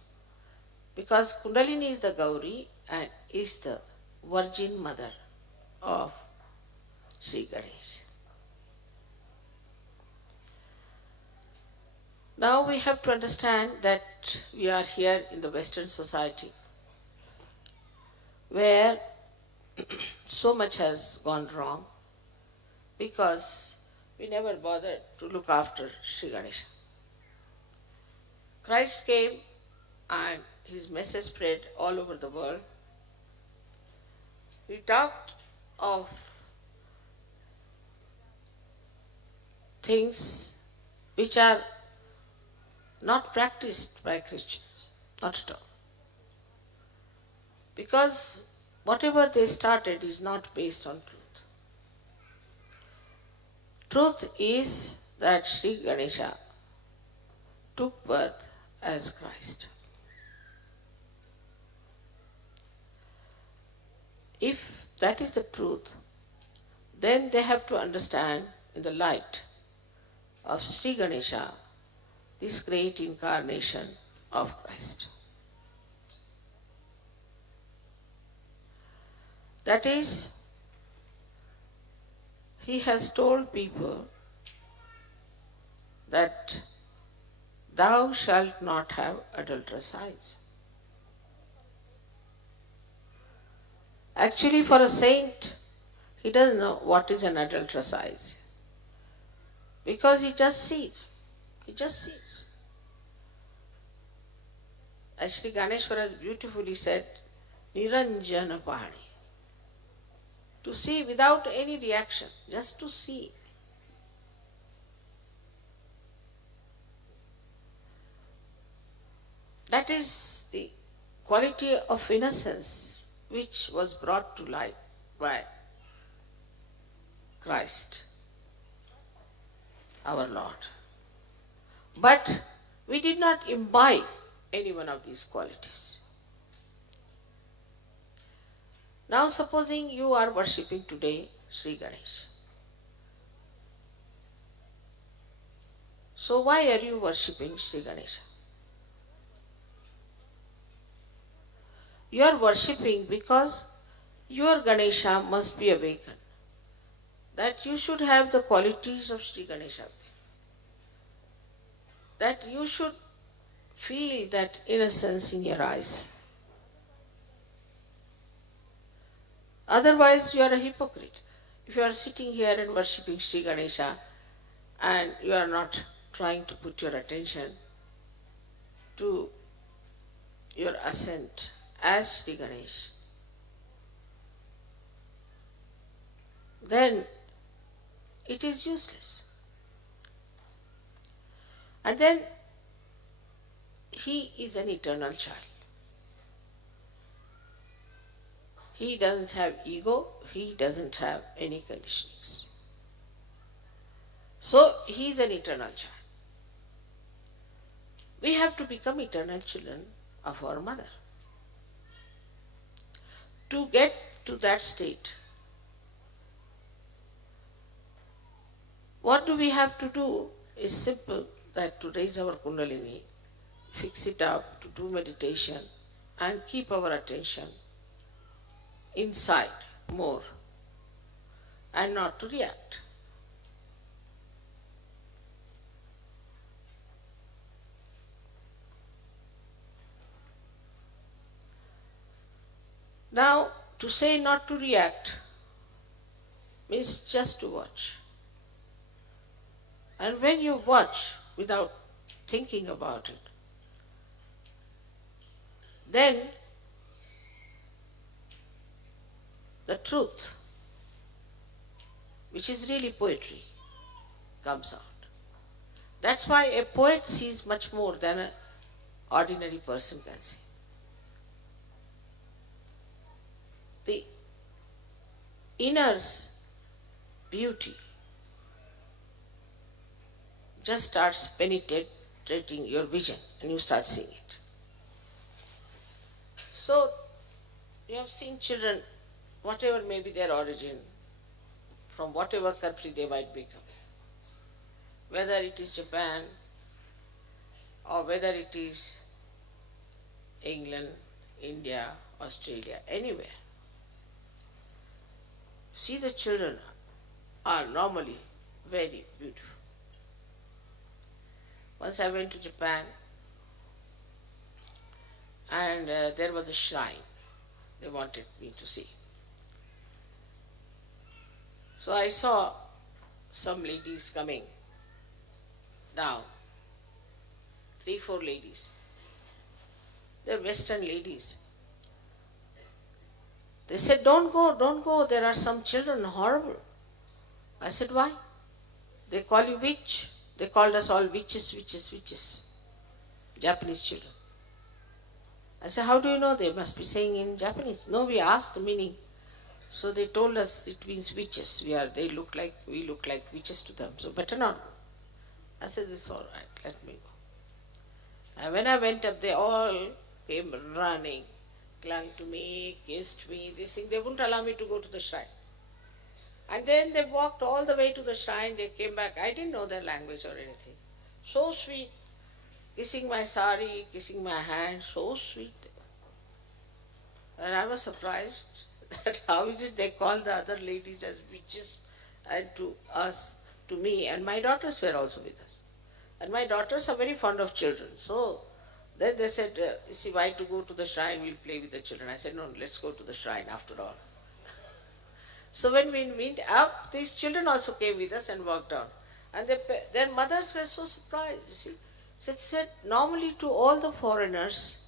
because Kundalini is the Gauri and is the Virgin Mother of Sri Ganesha. Now we have to understand that we are here in the Western society where so much has gone wrong because we never bothered to look after Sri Ganesha. Christ came and his message spread all over the world. He talked of things which are not practiced by Christians, not at all. Because whatever they started is not based on truth. Truth is that Sri Ganesha took birth as Christ. If that is the truth, then they have to understand in the light of Sri Ganesha this great incarnation of Christ. That is, he has told people that thou shalt not have adulterous eyes. Actually, for a saint, He doesn't know what is an adulterous size because he just sees. He just sees. Actually, Ganeshwara beautifully said, Niranjana Pahani. To see without any reaction, just to see. That is the quality of innocence which was brought to light by Christ, our Lord. But we did not imbibe any one of these qualities. Now, supposing you are worshipping today Sri Ganesh. So, why are you worshipping Sri Ganesha? You are worshipping because your Ganesha must be awakened. That you should have the qualities of Sri Ganesha. That you should feel that innocence in your eyes. Otherwise, you are a hypocrite. If you are sitting here and worshipping Sri Ganesha and you are not trying to put your attention to your ascent as Sri Ganesh, then it is useless. And then he is an eternal child. He doesn't have ego, he doesn't have any conditionings. So he is an eternal child. We have to become eternal children of our mother. To get to that state, what do we have to do is simple, that to raise our Kundalini, fix it up, to do meditation and keep our attention inside more and not to react. Now, to say not to react means just to watch. And when you watch without thinking about it, then the truth, which is really poetry, comes out. That's why a poet sees much more than an ordinary person can see. The inner's beauty just starts penetrating your vision and you start seeing it. So, you have seen children, whatever may be their origin, from whatever country they might become, whether it is Japan or whether it is England, India, Australia, anywhere. See, the children are normally very beautiful. Once I went to Japan and there was a shrine they wanted me to see. So I saw some ladies coming down, 3-4 ladies. They're Western ladies. They said, don't go, there are some children, horrible. I said, why? They call you witch. They called us all witches. Japanese children. I said, how do you know? They must be saying in Japanese. No, we asked the meaning. So they told us it means witches. We look like witches to them. So better not go. I said, it's all right, let me go. And when I went up, they all came running, clung to me, kissed me, this thing. They wouldn't allow me to go to the shrine. And then they walked all the way to the shrine. They came back. I didn't know their language or anything. So sweet. Kissing my sari, kissing my hand, so sweet. And I was surprised that how is it they call the other ladies as witches and to us, to me. And my daughters were also with us. And my daughters are very fond of children. So then they said, you see, why to go to the shrine? We'll play with the children. I said, no, let's go to the shrine after all. So when we went up, these children also came with us and walked down. And their mothers were so surprised, you see. So it said, normally to all the foreigners,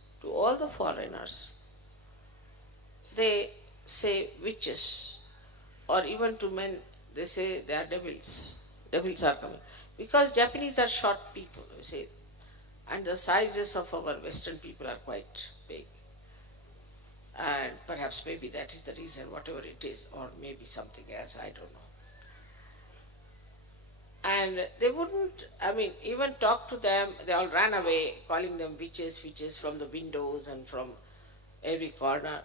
they say witches, or even to men, they say they are devils. Devils are coming. Because Japanese are short people, you see, and the sizes of our Western people are quite big. And perhaps maybe that is the reason, whatever it is, or maybe something else, I don't know. And they wouldn't, even talk to them. They all ran away, calling them witches, witches from the windows and from every corner.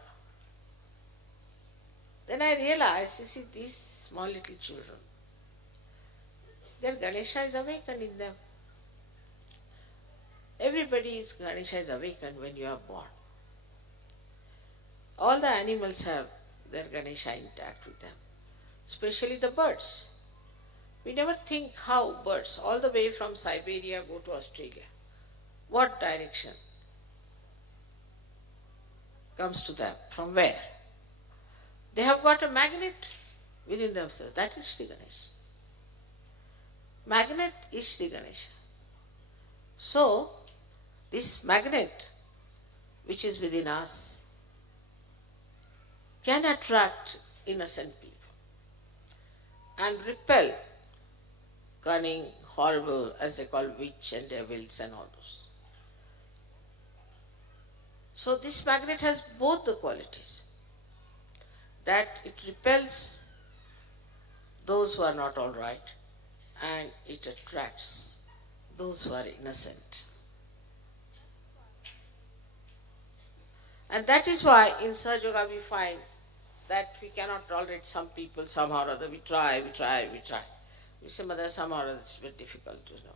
Then I realized, you see, these small little children, their Ganesha is awakened in them. Everybody's Ganesha is awakened when you are born. All the animals have their Ganesha intact with them, especially the birds. We never think how birds, all the way from Siberia, go to Australia. What direction comes to them? From where? They have got a magnet within themselves. That is Sri Ganesha. Magnet is Sri Ganesha. So, this magnet which is within us can attract innocent people and repel cunning, horrible, as they call witch and devils and all those. So this magnet has both the qualities, that it repels those who are not all right and it attracts those who are innocent. And that is why in Sahaja Yoga we find that we cannot tolerate some people somehow or other. We try. We say, Mother, somehow or other it's very difficult, you know.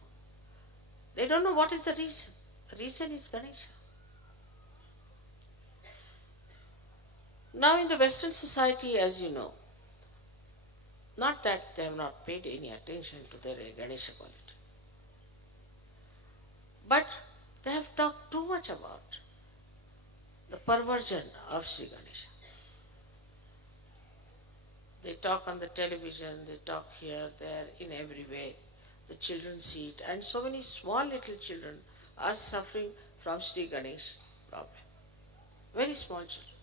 They don't know what is the reason. The reason is Ganesha. Now in the Western society, as you know, not that they have not paid any attention to their Ganesha quality, but they have talked too much about the perversion of Sri Ganesha. They talk on the television, they talk here, there, in every way. The children see it, and so many small little children are suffering from Sri Ganesh problem. Very small children.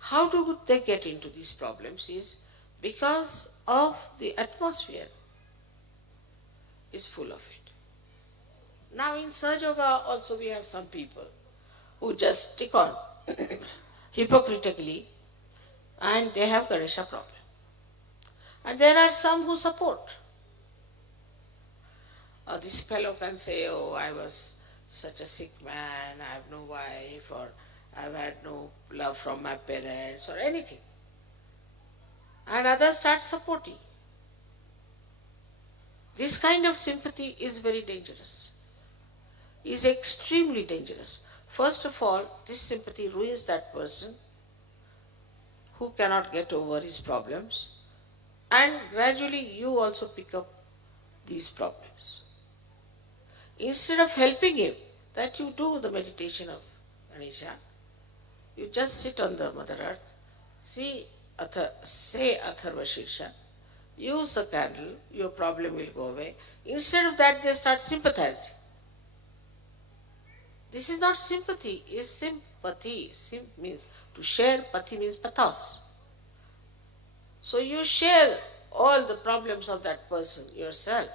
How do they get into these problems is because of the atmosphere is full of it. Now in Sahaja Yoga also we have some people who just stick on hypocritically and they have Ganesha problem. And there are some who support. This fellow can say, oh, I was such a sick man, I have no wife, or I've had no love from my parents, or anything. And others start supporting. This kind of sympathy is very dangerous, is extremely dangerous. First of all, this sympathy ruins that person who cannot get over his problems, and gradually you also pick up these problems. Instead of helping him, that you do the meditation of Ganesha, you just sit on the Mother Earth, say Atharva Shirsha, use the candle, your problem will go away. Instead of that, they start sympathizing. This is not sympathy, it is sympathy. Sim means to share, pati means pathos. So you share all the problems of that person yourself.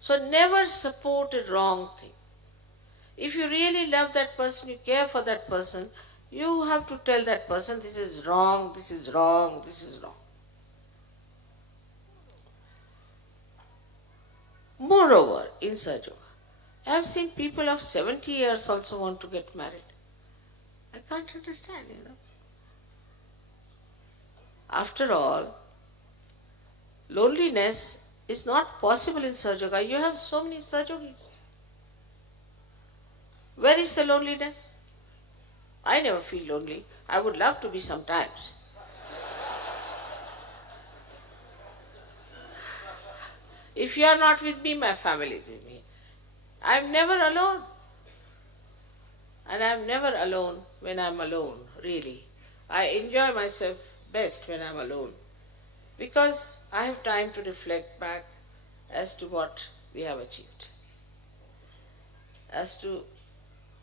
So never support a wrong thing. If you really love that person, you care for that person, you have to tell that person, this is wrong, this is wrong, this is wrong. Moreover, in Sahaja Yoga, I have seen people of 70 years also want to get married. I can't understand, you know. After all, loneliness is not possible in Sahaja Yoga. You have so many Sahaja Yogis. Where is the loneliness? I never feel lonely. I would love to be sometimes. If you are not with me, my family is with me. I am never alone. And I am never alone when I am alone, really. I enjoy myself best when I'm alone because I have time to reflect back as to what we have achieved, as to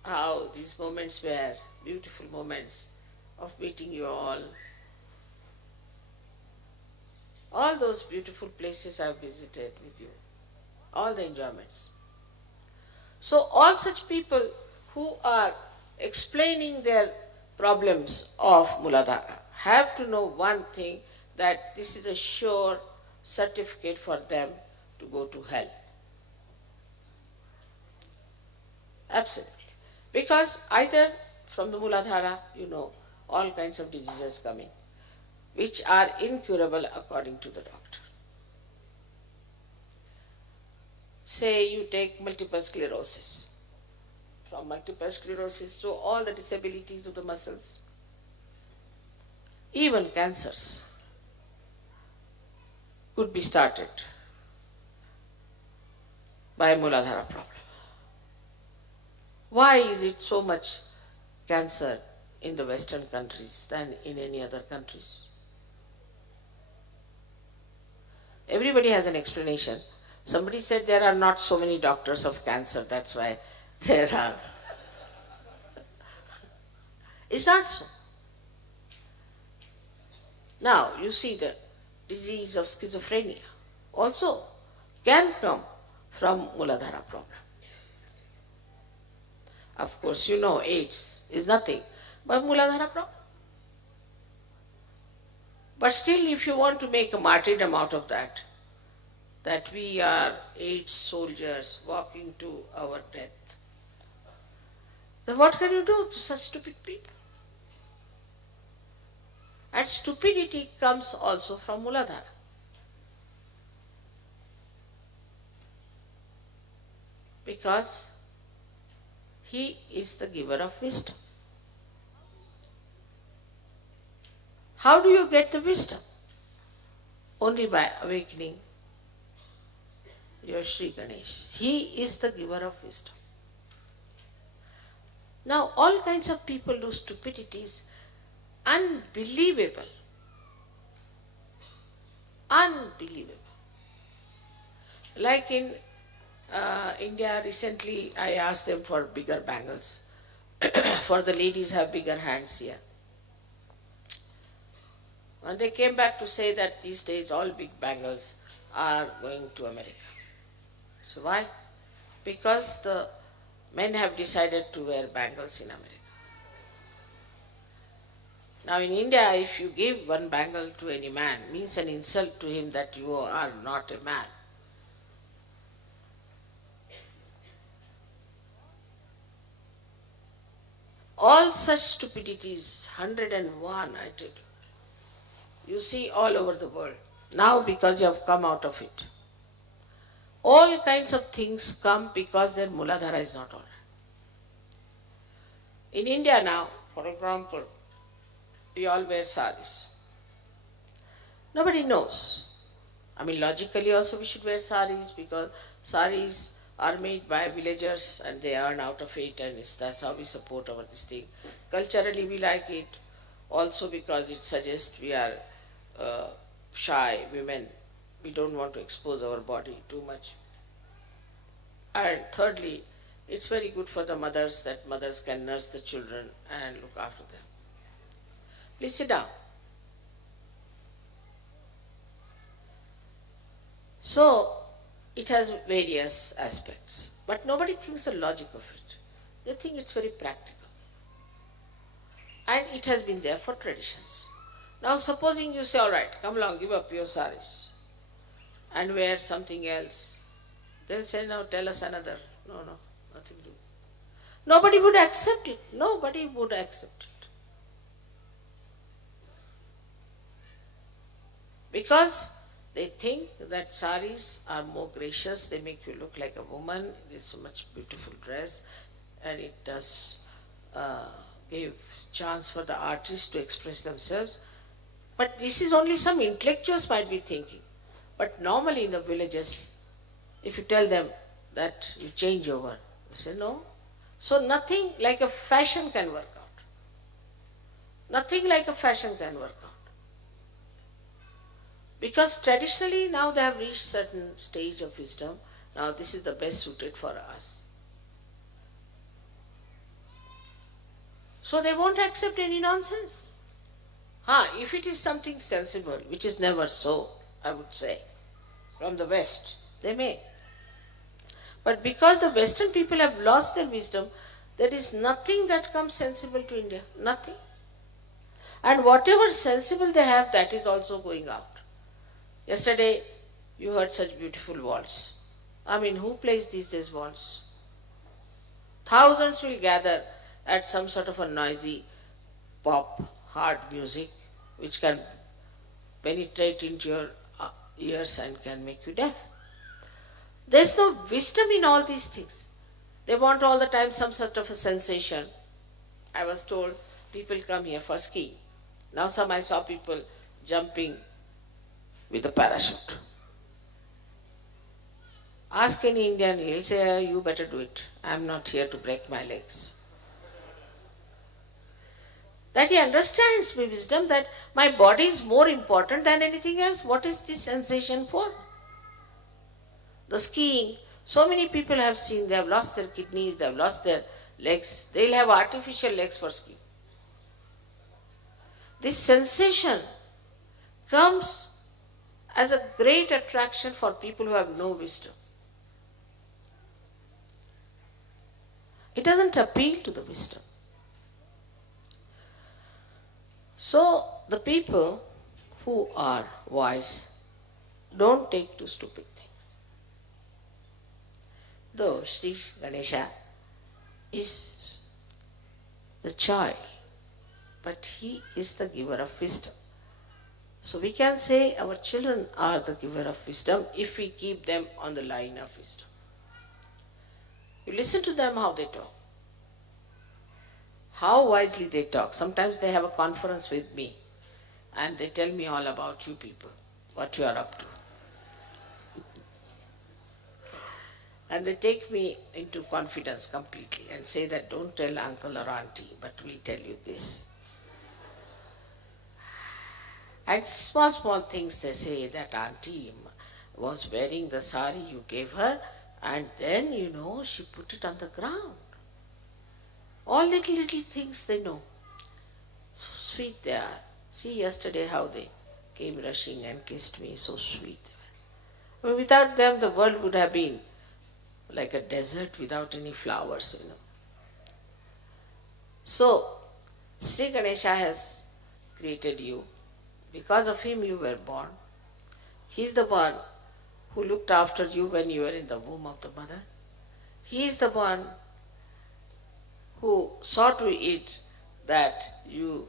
how these moments were beautiful moments of meeting you all those beautiful places I've visited with you, all the enjoyments. So, all such people who are explaining their problems of Muladhara have to know one thing, that this is a sure certificate for them to go to hell. Absolutely. Because either from the Muladhara, all kinds of diseases coming, which are incurable according to the doctor. Say you take multiple sclerosis. From multiple sclerosis to all the disabilities of the muscles, even cancers could be started by Muladhara problem. Why is it so much cancer in the Western countries than in any other countries? Everybody has an explanation. Somebody said there are not so many doctors of cancer, that's why there are. It's not so. Now, you see the disease of schizophrenia also can come from Muladhara problem. Of course, AIDS is nothing but Muladhara problem. But still, if you want to make a martyrdom out of that we are AIDS soldiers walking to our death, then what can you do to such stupid people? And stupidity comes also from Muladhara. Because he is the giver of wisdom. How do you get the wisdom? Only by awakening your Sri Ganesh. He is the giver of wisdom. Now, all kinds of people do stupidities, unbelievable. Unbelievable. Like in India, recently I asked them for bigger bangles. For the ladies have bigger hands here. And they came back to say that these days all big bangles are going to America. So why? Because the men have decided to wear bangles in America. Now in India, if you give one bangle to any man, means an insult to him that you are not a man. All such stupidities, 101, I tell you see all over the world. Now because you have come out of it. All kinds of things come because their Muladhara is not all right. In India now, for example, we all wear saris. Nobody knows. I mean, logically also we should wear saris because saris are made by villagers and they earn out of it, and that's how we support our this thing. Culturally we like it also because it suggests we are shy women. We don't want to expose our body too much. And thirdly, it's very good for the mothers that mothers can nurse the children and look after them. Please sit down. So, it has various aspects, but nobody thinks the logic of it. They think it's very practical. And it has been there for traditions. Now, supposing you say, all right, come along, give up your saris and wear something else. Then say, now tell us another. No, nothing to do. Nobody would accept it. Nobody would accept it. Because they think that saris are more gracious, they make you look like a woman, it's a much beautiful dress, and it does give chance for the artists to express themselves. But this is only some intellectuals might be thinking. But normally in the villages, if you tell them that you change over, they say no. So nothing like a fashion can work out. Nothing like a fashion can work out. Because traditionally now they have reached certain stage of wisdom. Now this is the best suited for us. So they won't accept any nonsense. If it is something sensible, which is never so, I would say, from the West, they may. But because the Western people have lost their wisdom, there is nothing that comes sensible to India. Nothing. And whatever sensible they have, that is also going out. Yesterday, you heard such beautiful waltz. I mean, who plays these days waltz? Thousands will gather at some sort of a noisy pop, hard music, which can penetrate into your ears and can make you deaf. There's no wisdom in all these things. They want all the time some sort of a sensation. I was told people come here for skiing. Now some I saw people jumping with a parachute. Ask any Indian, he'll say, you better do it. I'm not here to break my legs. That he understands with wisdom that my body is more important than anything else. What is this sensation for? The skiing, so many people have seen, they have lost their kidneys, they have lost their legs. They'll have artificial legs for skiing. This sensation comes as a great attraction for people who have no wisdom. It doesn't appeal to the wisdom. So the people who are wise don't take to stupid things. Though Sri Ganesha is the child, but he is the giver of wisdom. So we can say our children are the giver of wisdom if we keep them on the line of wisdom. You listen to them how they talk. How wisely they talk. Sometimes they have a conference with me and they tell me all about you people, what you are up to. And they take me into confidence completely and say that don't tell uncle or auntie, but we'll tell you this. And small things they say that auntie was wearing the sari you gave her and then, she put it on the ground. All little things they know. So sweet they are. See yesterday how they came rushing and kissed me, so sweet. I mean, without them the world would have been like a desert without any flowers, So, Sri Ganesha has created you. Because of him you were born. He is the one who looked after you when you were in the womb of the mother. He is the one who saw to it that you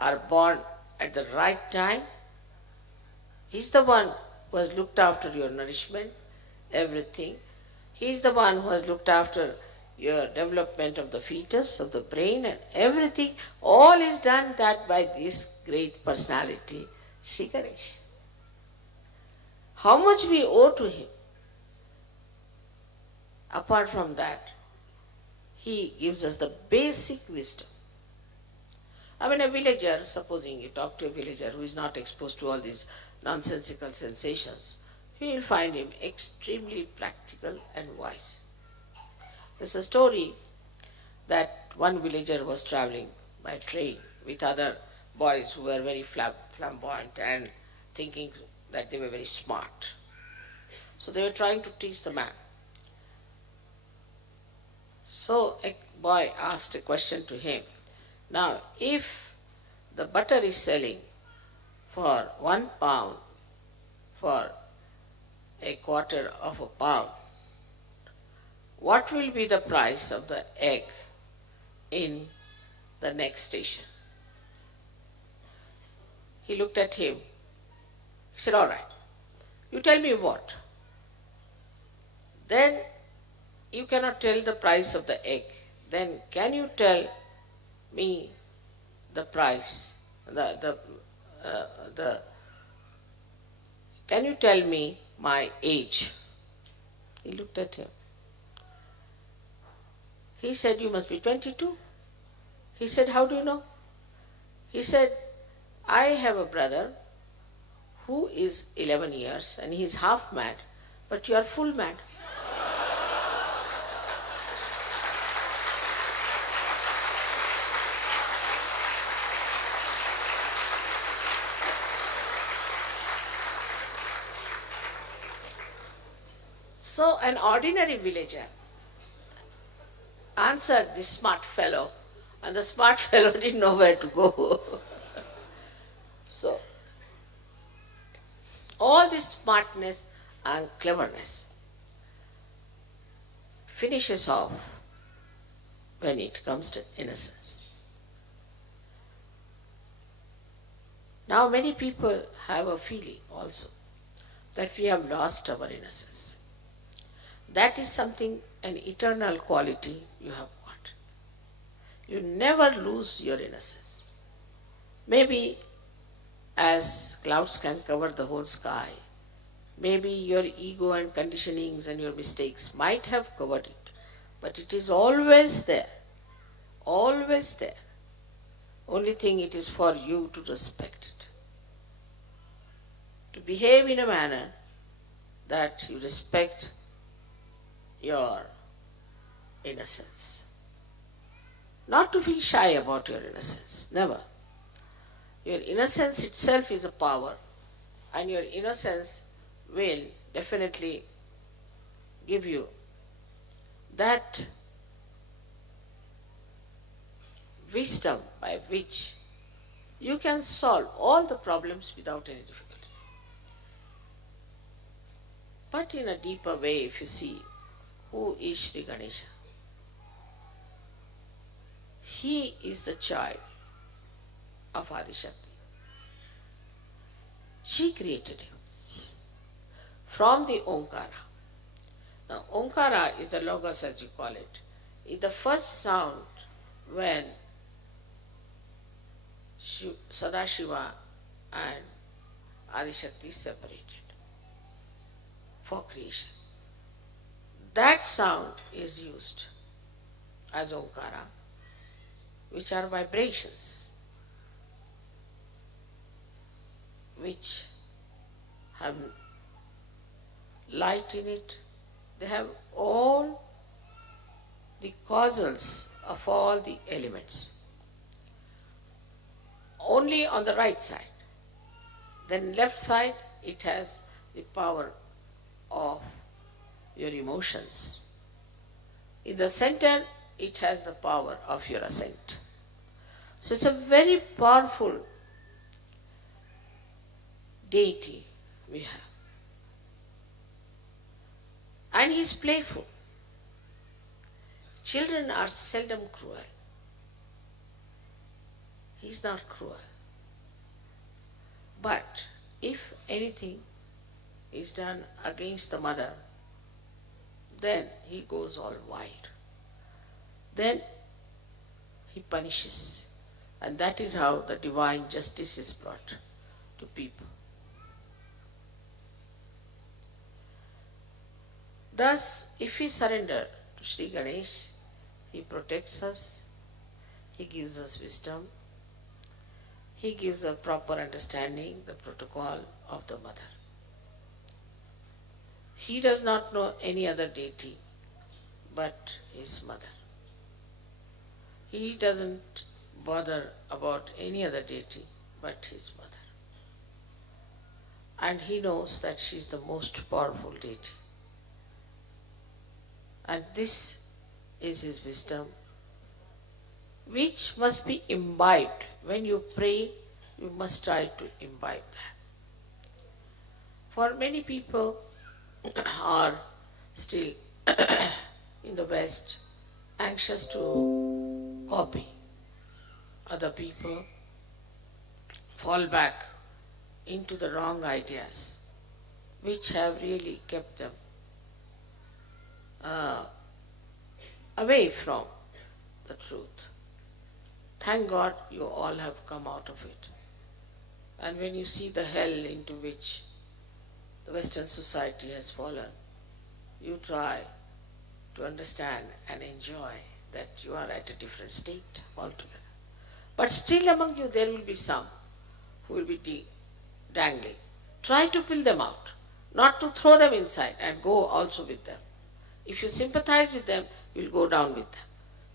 are born at the right time. He is the one who has looked after your nourishment, everything. He is the one who has looked after your development of the fetus, of the brain and everything. All is done that by this great personality, Sri Ganesh. How much we owe to him. Apart from that, he gives us the basic wisdom. I mean, a villager, supposing you talk to a villager who is not exposed to all these nonsensical sensations, you will find him extremely practical and wise. There's a story that one villager was traveling by train with other boys who were very flamboyant and thinking that they were very smart. So they were trying to teach the man. So a boy asked a question to him. Now, if the butter is selling for £1 for a quarter of a pound, what will be the price of the egg in the next station? He looked at him. He said, all right, you tell me what? Then you cannot tell the price of the egg. Then can you tell me the price, can you tell me my age? He looked at him. He said, you must be 22. He said, how do you know? He said, I have a brother who is 11 years and he is half mad, but you are full mad. So an ordinary villager answered this smart fellow, and the smart fellow didn't know where to go. So all this smartness and cleverness finishes off when it comes to innocence. Now many people have a feeling also that we have lost our innocence. That is something, an eternal quality you have got. You never lose your innocence. Maybe as clouds can cover the whole sky, maybe your ego and conditionings and your mistakes might have covered it, but it is always there. Always there. Only thing, it is for you to respect it. To behave in a manner that you respect your innocence. Not to feel shy about your innocence, never. Your innocence itself is a power, and your innocence will definitely give you that wisdom by which you can solve all the problems without any difficulty. But in a deeper way, if you see, who is Sri Ganesha? He is the child of Adishakti. She created him from the Omkara. Now, Omkara is the logos, as you call it. It's the first sound when Sadashiva and Adishakti separated for creation. That sound is used as Omkara, which are vibrations, which have light in it. They have all the causals of all the elements. Only on the right side. Then left side, it has the power of your emotions. In the center, it has the power of your ascent. So it's a very powerful deity we have. And he is playful. Children are seldom cruel. He is not cruel. But if anything is done against the mother, then he goes all wild. Then he punishes. And that is how the divine justice is brought to people. Thus, if we surrender to Sri Ganesh, he protects us, he gives us wisdom, he gives a proper understanding, the protocol of the mother. He does not know any other deity but his mother. He doesn't bother about any other deity but his mother. And he knows that she is the most powerful deity. And this is his wisdom, which must be imbibed. When you pray, you must try to imbibe that. For many people are still in the West anxious to copy other people, fall back into the wrong ideas, which have really kept them away from the truth. Thank God you all have come out of it. And when you see the hell into which the Western society has fallen, you try to understand and enjoy that you are at a different state altogether. But still among you there will be some who will be dangling. Try to pull them out, not to throw them inside and go also with them. If you sympathize with them, you will go down with them.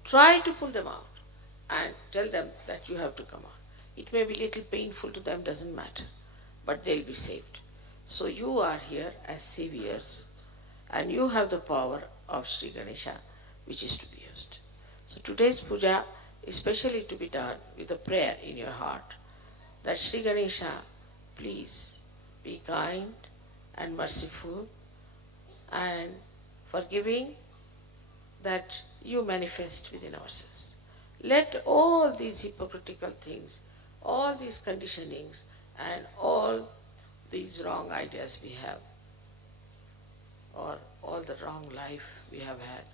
Try to pull them out and tell them that you have to come out. It may be little painful to them, doesn't matter, but they'll be saved. So you are here as saviors, and you have the power of Sri Ganesha, which is to be used. So today's puja is specially to be done with a prayer in your heart that Sri Ganesha, please be kind and merciful and forgiving, that you manifest within ourselves. Let all these hypocritical things, all these conditionings, and all these wrong ideas we have, or all the wrong life we have had,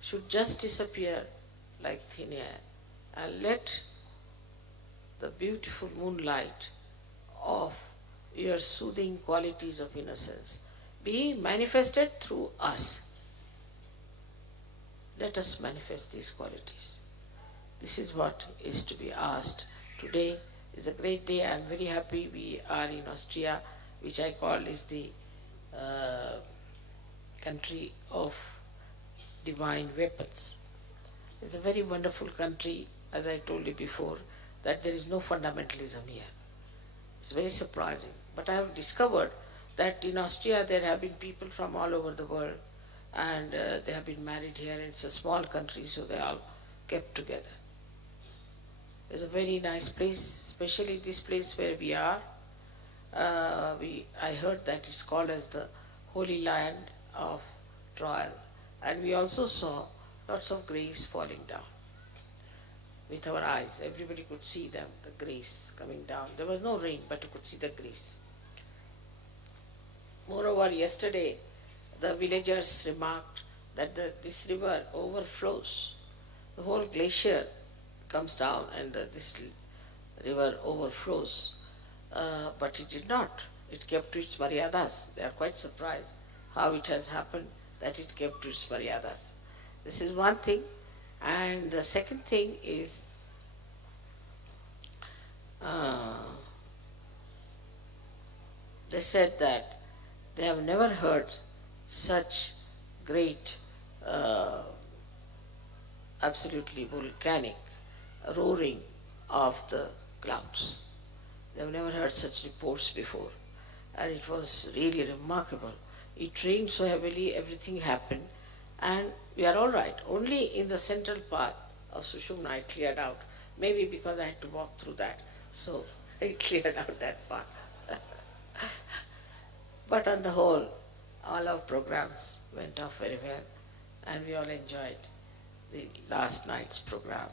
should just disappear like thin air, and let the beautiful moonlight of your soothing qualities of innocence be manifested through us. Let us manifest these qualities. This is what is to be asked. Today is a great day. I am very happy we are in Austria, which I call is the country of divine weapons. It's a very wonderful country, as I told you before, that there is no fundamentalism here. It's very surprising. But I have discovered that in Austria there have been people from all over the world, and they have been married here, and it's a small country, so they all kept together. It's a very nice place, especially this place where we are. I heard that it's called as the Holy Land of Trial. And we also saw lots of grace falling down with our eyes. Everybody could see them, the grace coming down. There was no rain, but you could see the grace. Moreover, yesterday the villagers remarked that this river overflows. The whole glacier comes down and this river overflows. But it did not. It kept to its maryadas. They are quite surprised how it has happened that it kept to its maryadas. This is one thing. And the second thing is they said that they have never heard such great, absolutely volcanic roaring of the clouds. They have never heard such reports before, and it was really remarkable. It rained so heavily, everything happened, and we are all right. Only in the central part of Sushumna I cleared out, maybe because I had to walk through that, so I cleared out that part. But on the whole, all our programs went off very well, and we all enjoyed the last night's program.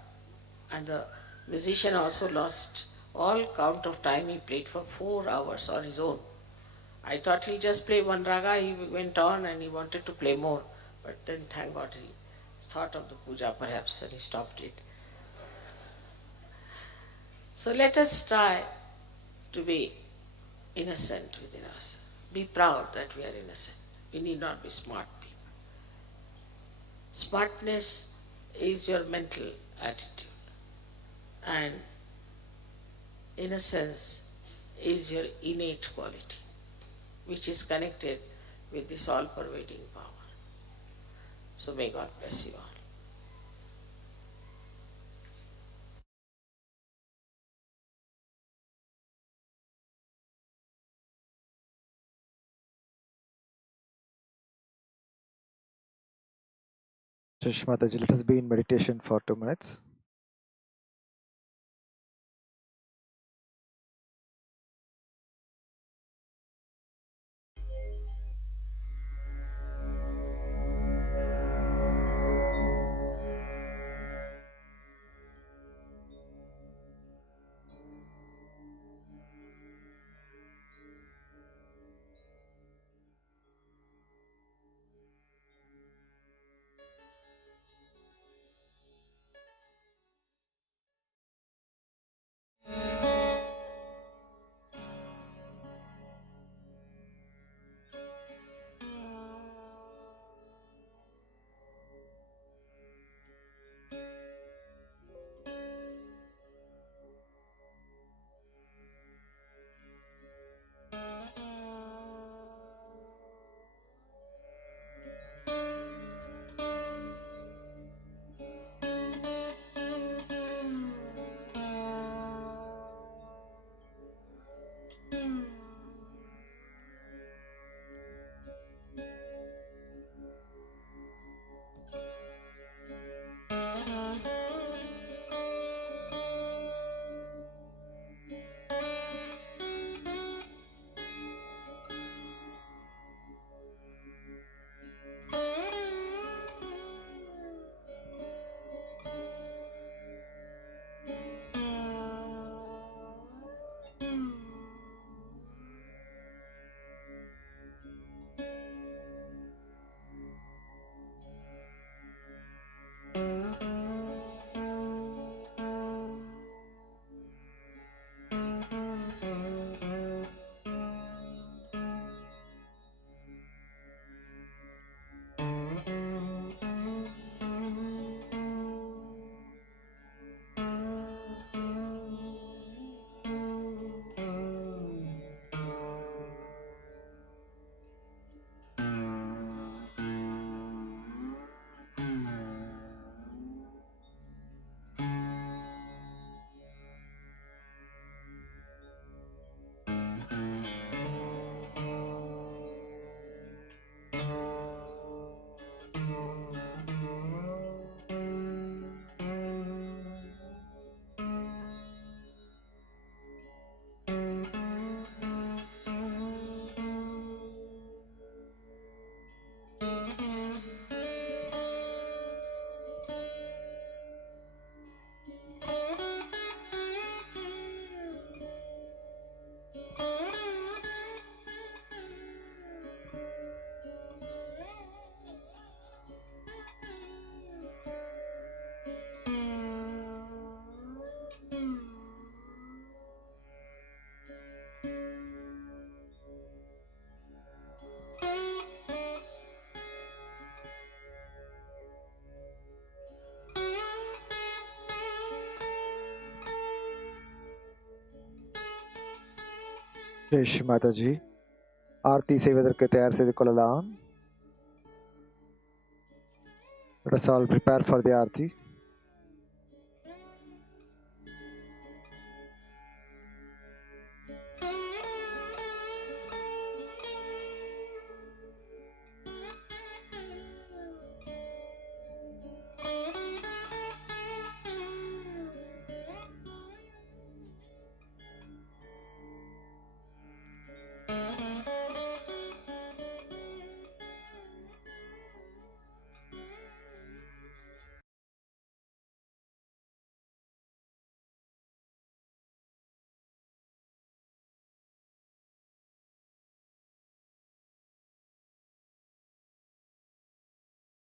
And the musician also lost all count of time. He played for 4 hours on his own. I thought he'll just play one raga. He went on and he wanted to play more. But then, thank God, he thought of the puja perhaps and he stopped it. So let us try to be innocent within us. Be proud that we are innocent. We need not be smart people. Smartness is your mental attitude, and innocence is your innate quality, which is connected with this all-pervading power. So may God bless you all. Mataji, let us be in meditation for 2 minutes. जय श्री माता जी आरती செய்வதற்கு தயார் செய்து கொள்ளலாம். Let us all prepare for the aarti.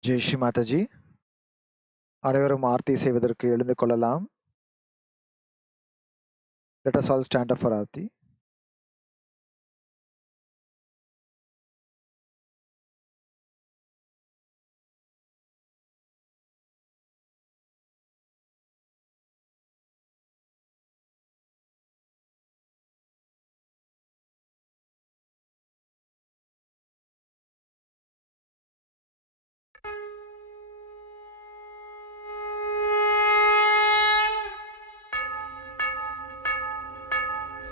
जय श्री माता जी அனைவரும் ஆர்த்தி செய்வதற்கு எழுந்து கொள்ளலாம். Let us all stand up for aarti.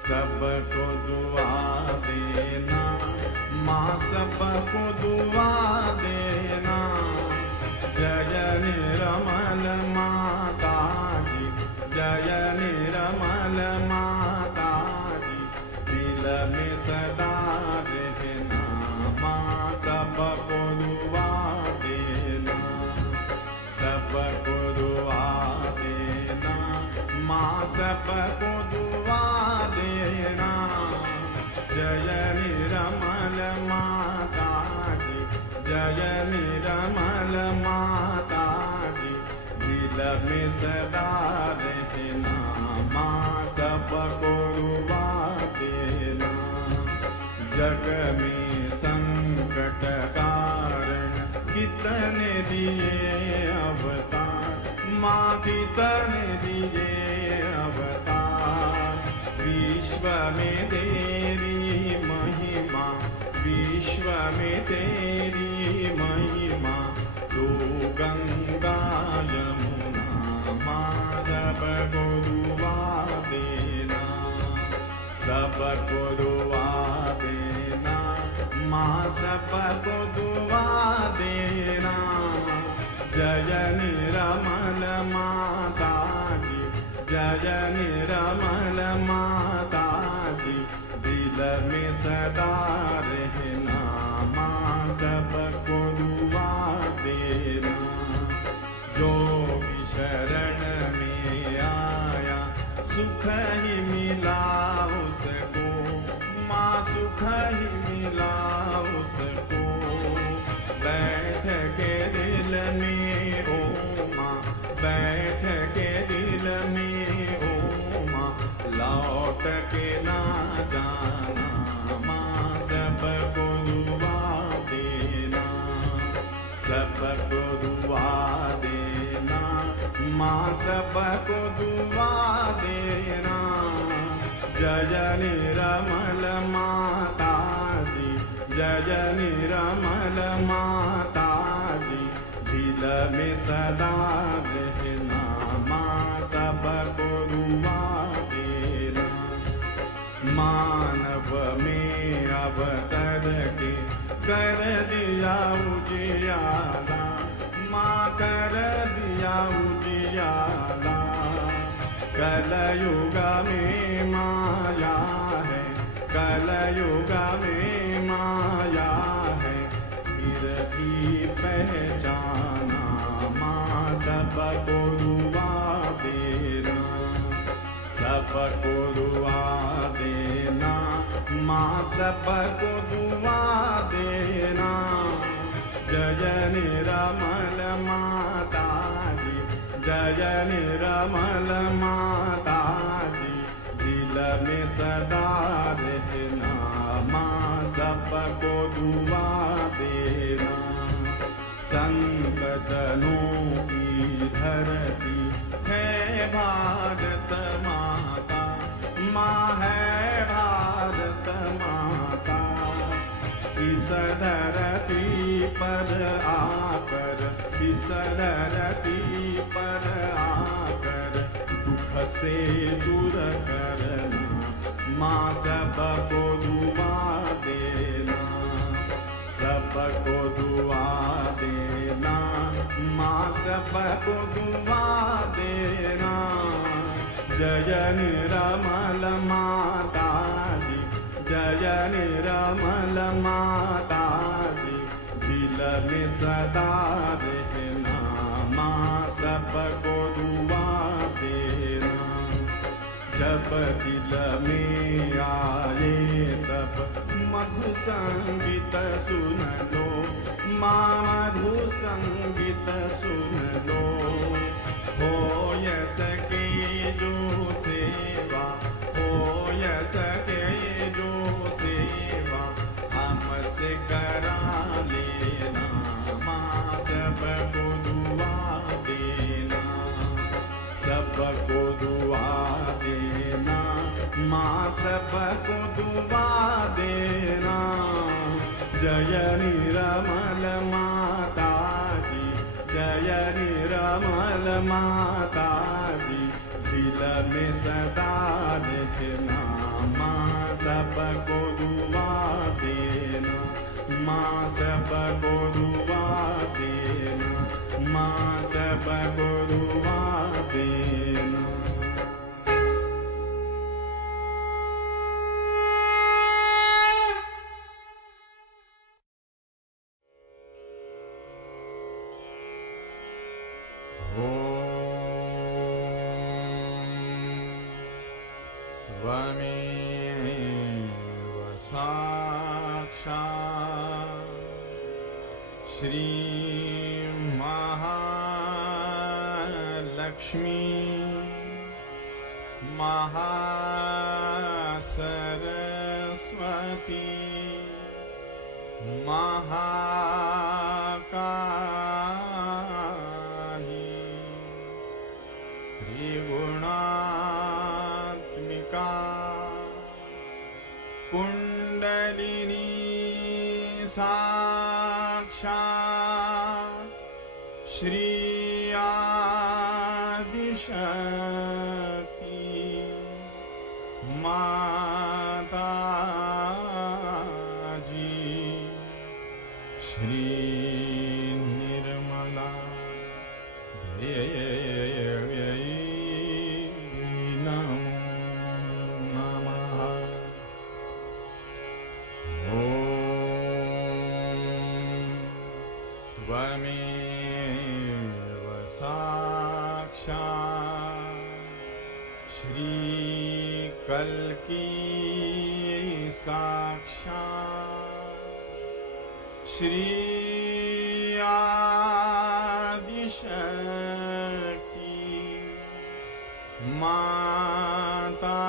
सबको दुआ देना माँ, सबको दुआ देना। जय निरमल माता जी, जय निरमल माता जी, दिल में सदा रहना माँ, सबको दुआ देना, सबको दुआ देना माँ, सबको दुआ देना। जय निरमल माता जी, जय निरमल माता जी, दिल में सदा रहना माँ, सबको दुआ देना। जग में संकट कारण कितने दिए अवतार माँ, कितने दिए अवतार। विश्व में तेरी महिमा, विश्व में तेरी महिमा। तो गंगा यमुना माँ, सबको दुआ देना, सबको दुआ देना माँ, सबको दुआ देना। जय निरमल माता जी, जय निरमल माता जी, दिल में सदा रहना माँ, सबको दुआ देना। जो भी शरण में आया सुख ही मिला उसको माँ, सुख ही मिला उसको। लौट के ना जाना, माँ सबको दुआ देना, सबको दुआ देना, माँ सबको दुआ देना। जय निरमल माता जी, जय निरमल माता जी, दिल में सदा रहना, माँ सबको दुआ देना। मानव में अवतर के कर दिया उजियाला, माँ कर दिया उजियाला। कलयुग में माया है, कलयुग में माया है, फिर भी पहचाना, माँ सबको दुआ देना, सबको दुआ देना, माँ सबको दुआ देना। जय निरमल माता जी, जय निरमल माता जी, दिल में सदा रहना, माँ सबको दुआ देना। संकटनों की धरती है भारत माता, माँ है भारत माता। इस धरती पर आकर, इस धरती पर आकर, दुख से दूर करना, माँ सबको दुआ देना, सबको दुआ देना, माँ सबको दुआ देना। जय निरमल माता जी, जय निरमल माता जी, दिल में सदा रहना, माँ सबको दुआ देना। जब दिल में आए तब मधु संगीत सुन लो, माँ मधु संगीत सुन लो। हो यस के जो सेवा, हो यस के जो सेवा, हमसे करा लेना, माँ सबको दुआ देना, सबको दुआ देना, माँ सबको दुआ देना। जय निरमल माता जी, जय निरमल माता जी, दिल में सदा रहना, माँ सबको दुआ देना, माँ सबको दुआ देना, माँ सबको दुआ देना। त्वमेव साक्षात् श्री महालक्ष्मी महासरस्वती महाकाली त्रिगुणात्मिका कुंडलिनी साक्षात् श्री आदिशक्ति माता जी श्री निर्मला देव्यै नमो नमः। त्वमेव साक्षात् श्रीकल्की साक्षात् श्री आदिशक्ति माता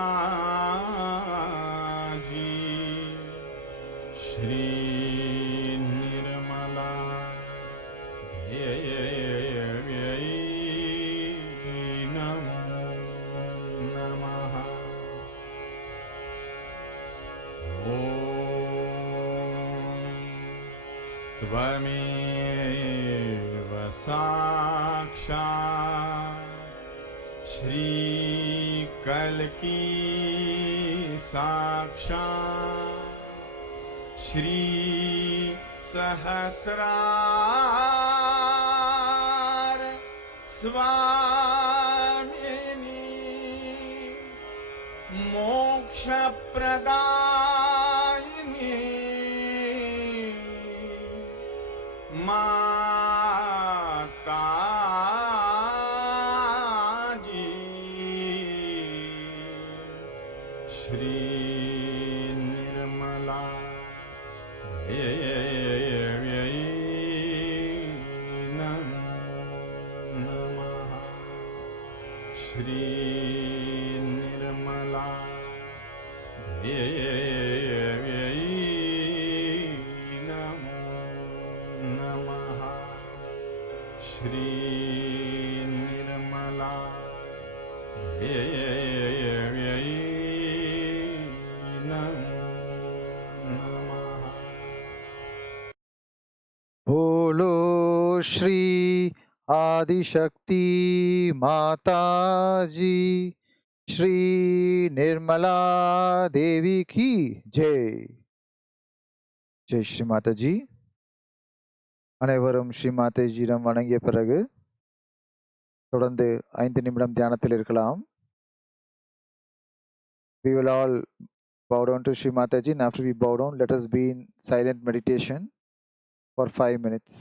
Shri Nirmala Devi Namo Namaha. Om Tvameva Sakshat Shri Kalki Sakshat Shri Sahasrar Swamini Moksha Pradayini Mataji Shri Nirmala Devi Namo Namaha. Shri Nirmala Devi Namo Namaha. Shri Nirmala Devi Namo Namaha. बोलो श्री आदिशक्ति माता जी श्री निर्मला देवी की जय. ஜெய் ஸ்ரீ மாதாஜி. அனைவரும் ஸ்ரீ மாதாஜியிடம் வணங்கிய பிறகு தொடர்ந்து 5 நிமிடம் தியானத்தில் இருக்கலாம். We will all bow down to Sri Mataji, and after we bow down, let us be in silent meditation for 5 minutes.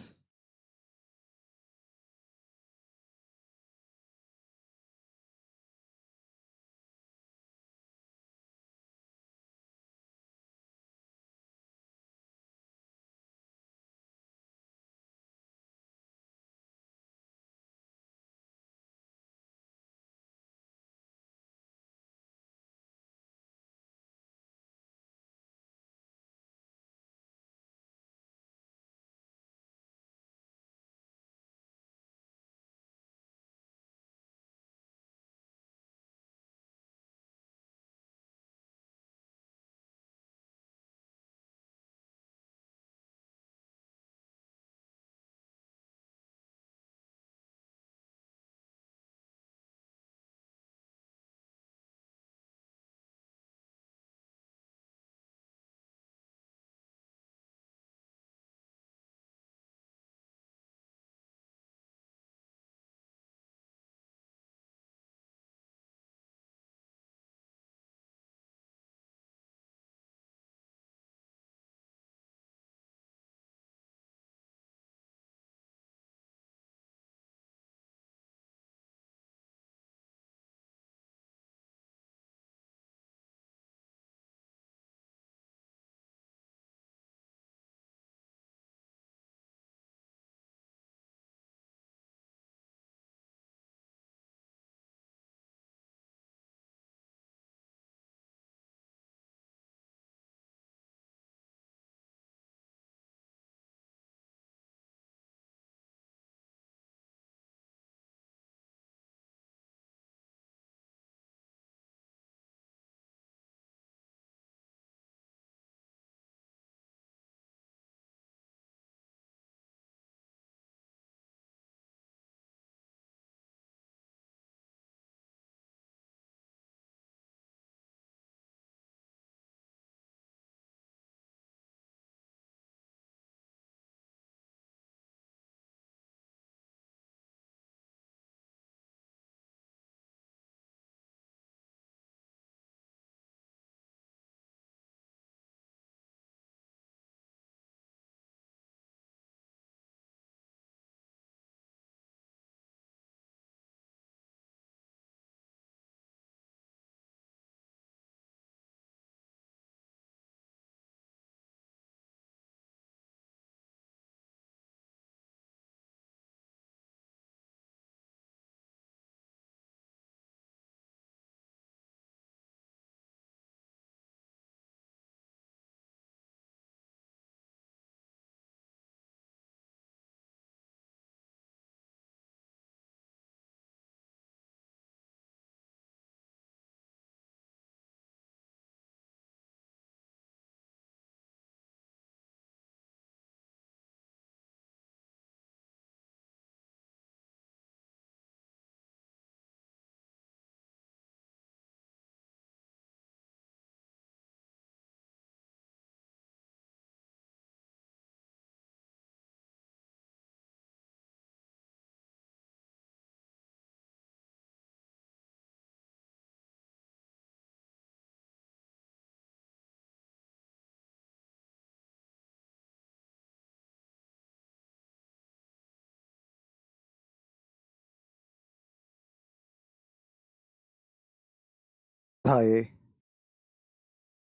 தாயே,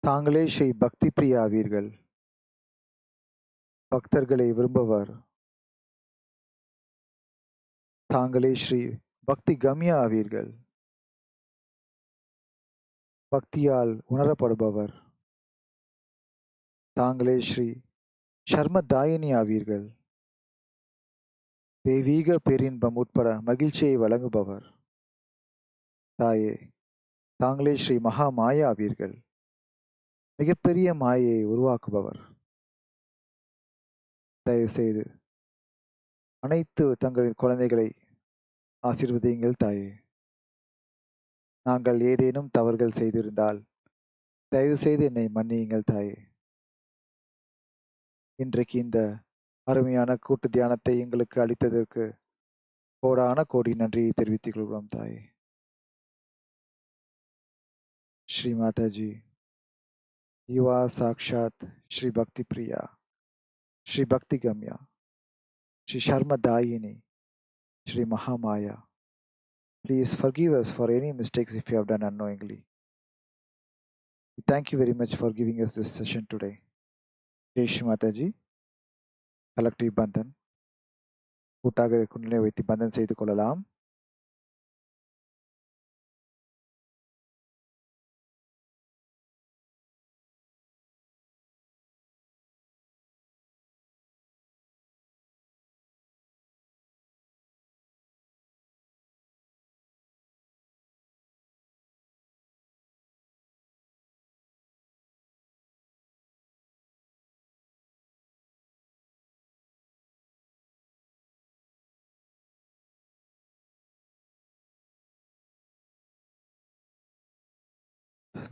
தாங்களே ஸ்ரீ பக்தி பிரியா ஆவீர்கள். பக்தர்களை விரும்புவர். தாங்களே ஸ்ரீ பக்தி கம்யா ஆவீர்கள். பக்தியால் உணரப்படுபவர். தாங்களே ஸ்ரீ ஷர்மதாயினி ஆவீர்கள். தெய்வீக பேரின்பம் உட்பட மகிழ்ச்சியை வழங்குபவர். தாயே, தாங்களே ஸ்ரீ மகா மாயா ஆவீர்கள். மிகப்பெரிய மாயையை உருவாக்குபவர். தயவுசெய்து அனைத்து தங்களின் குழந்தைகளை ஆசீர்வதியுங்கள் தாயே. நாங்கள் ஏதேனும் தவறுகள் செய்திருந்தால் தயவுசெய்து என்னை மன்னியுங்கள் தாயே. இன்றைக்கு இந்த அருமையான கூட்டு தியானத்தை எங்களுக்கு அளித்ததற்கு கோடான கோடி நன்றியை தெரிவித்துக் கொள்கிறோம் தாயே. Sri Mataji, you are Sakshat Shri Bhakti Priya, Shri Bhakti Gamya, Shri Sharma Dayini, Shri Mahamaya. Please forgive us for any mistakes if you have done unknowingly. We thank you very much for giving us this session today. Jai Shri Mataji, collective Bandhan. கூட்டாக குண்டலினை வைத்து பந்தன் செய்து கொள்ளலாம்.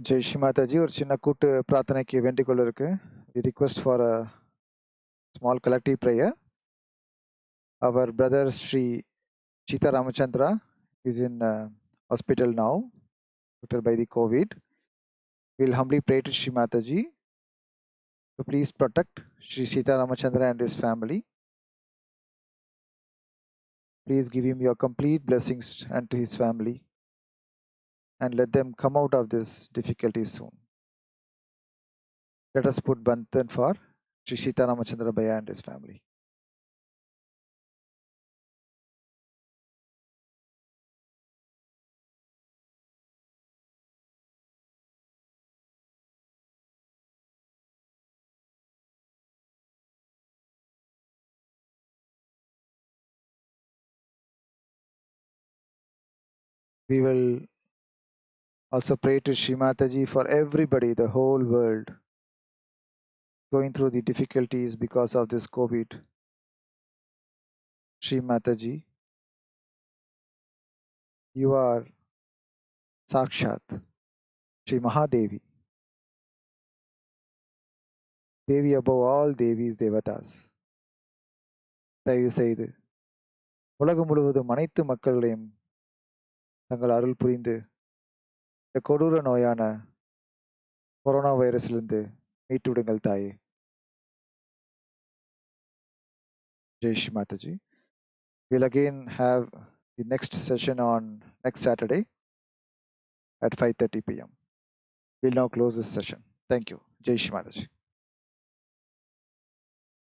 ஜெய் ஸ்ரீ மாதாஜி, ஒரு சின்ன கூட்டு பிரார்த்தனைக்கு வேண்டிக்கொள்ள இருக்கு. We request for a small collective prayer. Our brother Sri Chita Ramachandra is in hospital now, affected by the COVID. We'll humbly pray to Sri Mataji to please protect Sri Sita Ramachandra and his family. Please give him your complete blessings and to his family, and let them come out of this difficulty soon. Let us put Bandhan for Sri Sita Ramachandra Bhaiya and his family. We will also pray to Sri Mataji for everybody, the whole world, going through the difficulties because of this COVID. Sri Mataji, you are Sakshat, Sri Mahadevi, Devi above all Devis, Devatas. தயவு செய்து உலகம் முழுவதும் அனைத்து மக்களையும் தங்கள் அருள் புரிந்து இந்த கொடூர நோயான கொரோனா வைரஸிலிருந்து மீட்டு விடுங்கள் தாயே. Jai Sri Mataji. We'll again have the next session on next Saturday at 5:30 p.m. We'll now close this session. Thank you. Jai Shri Mataji.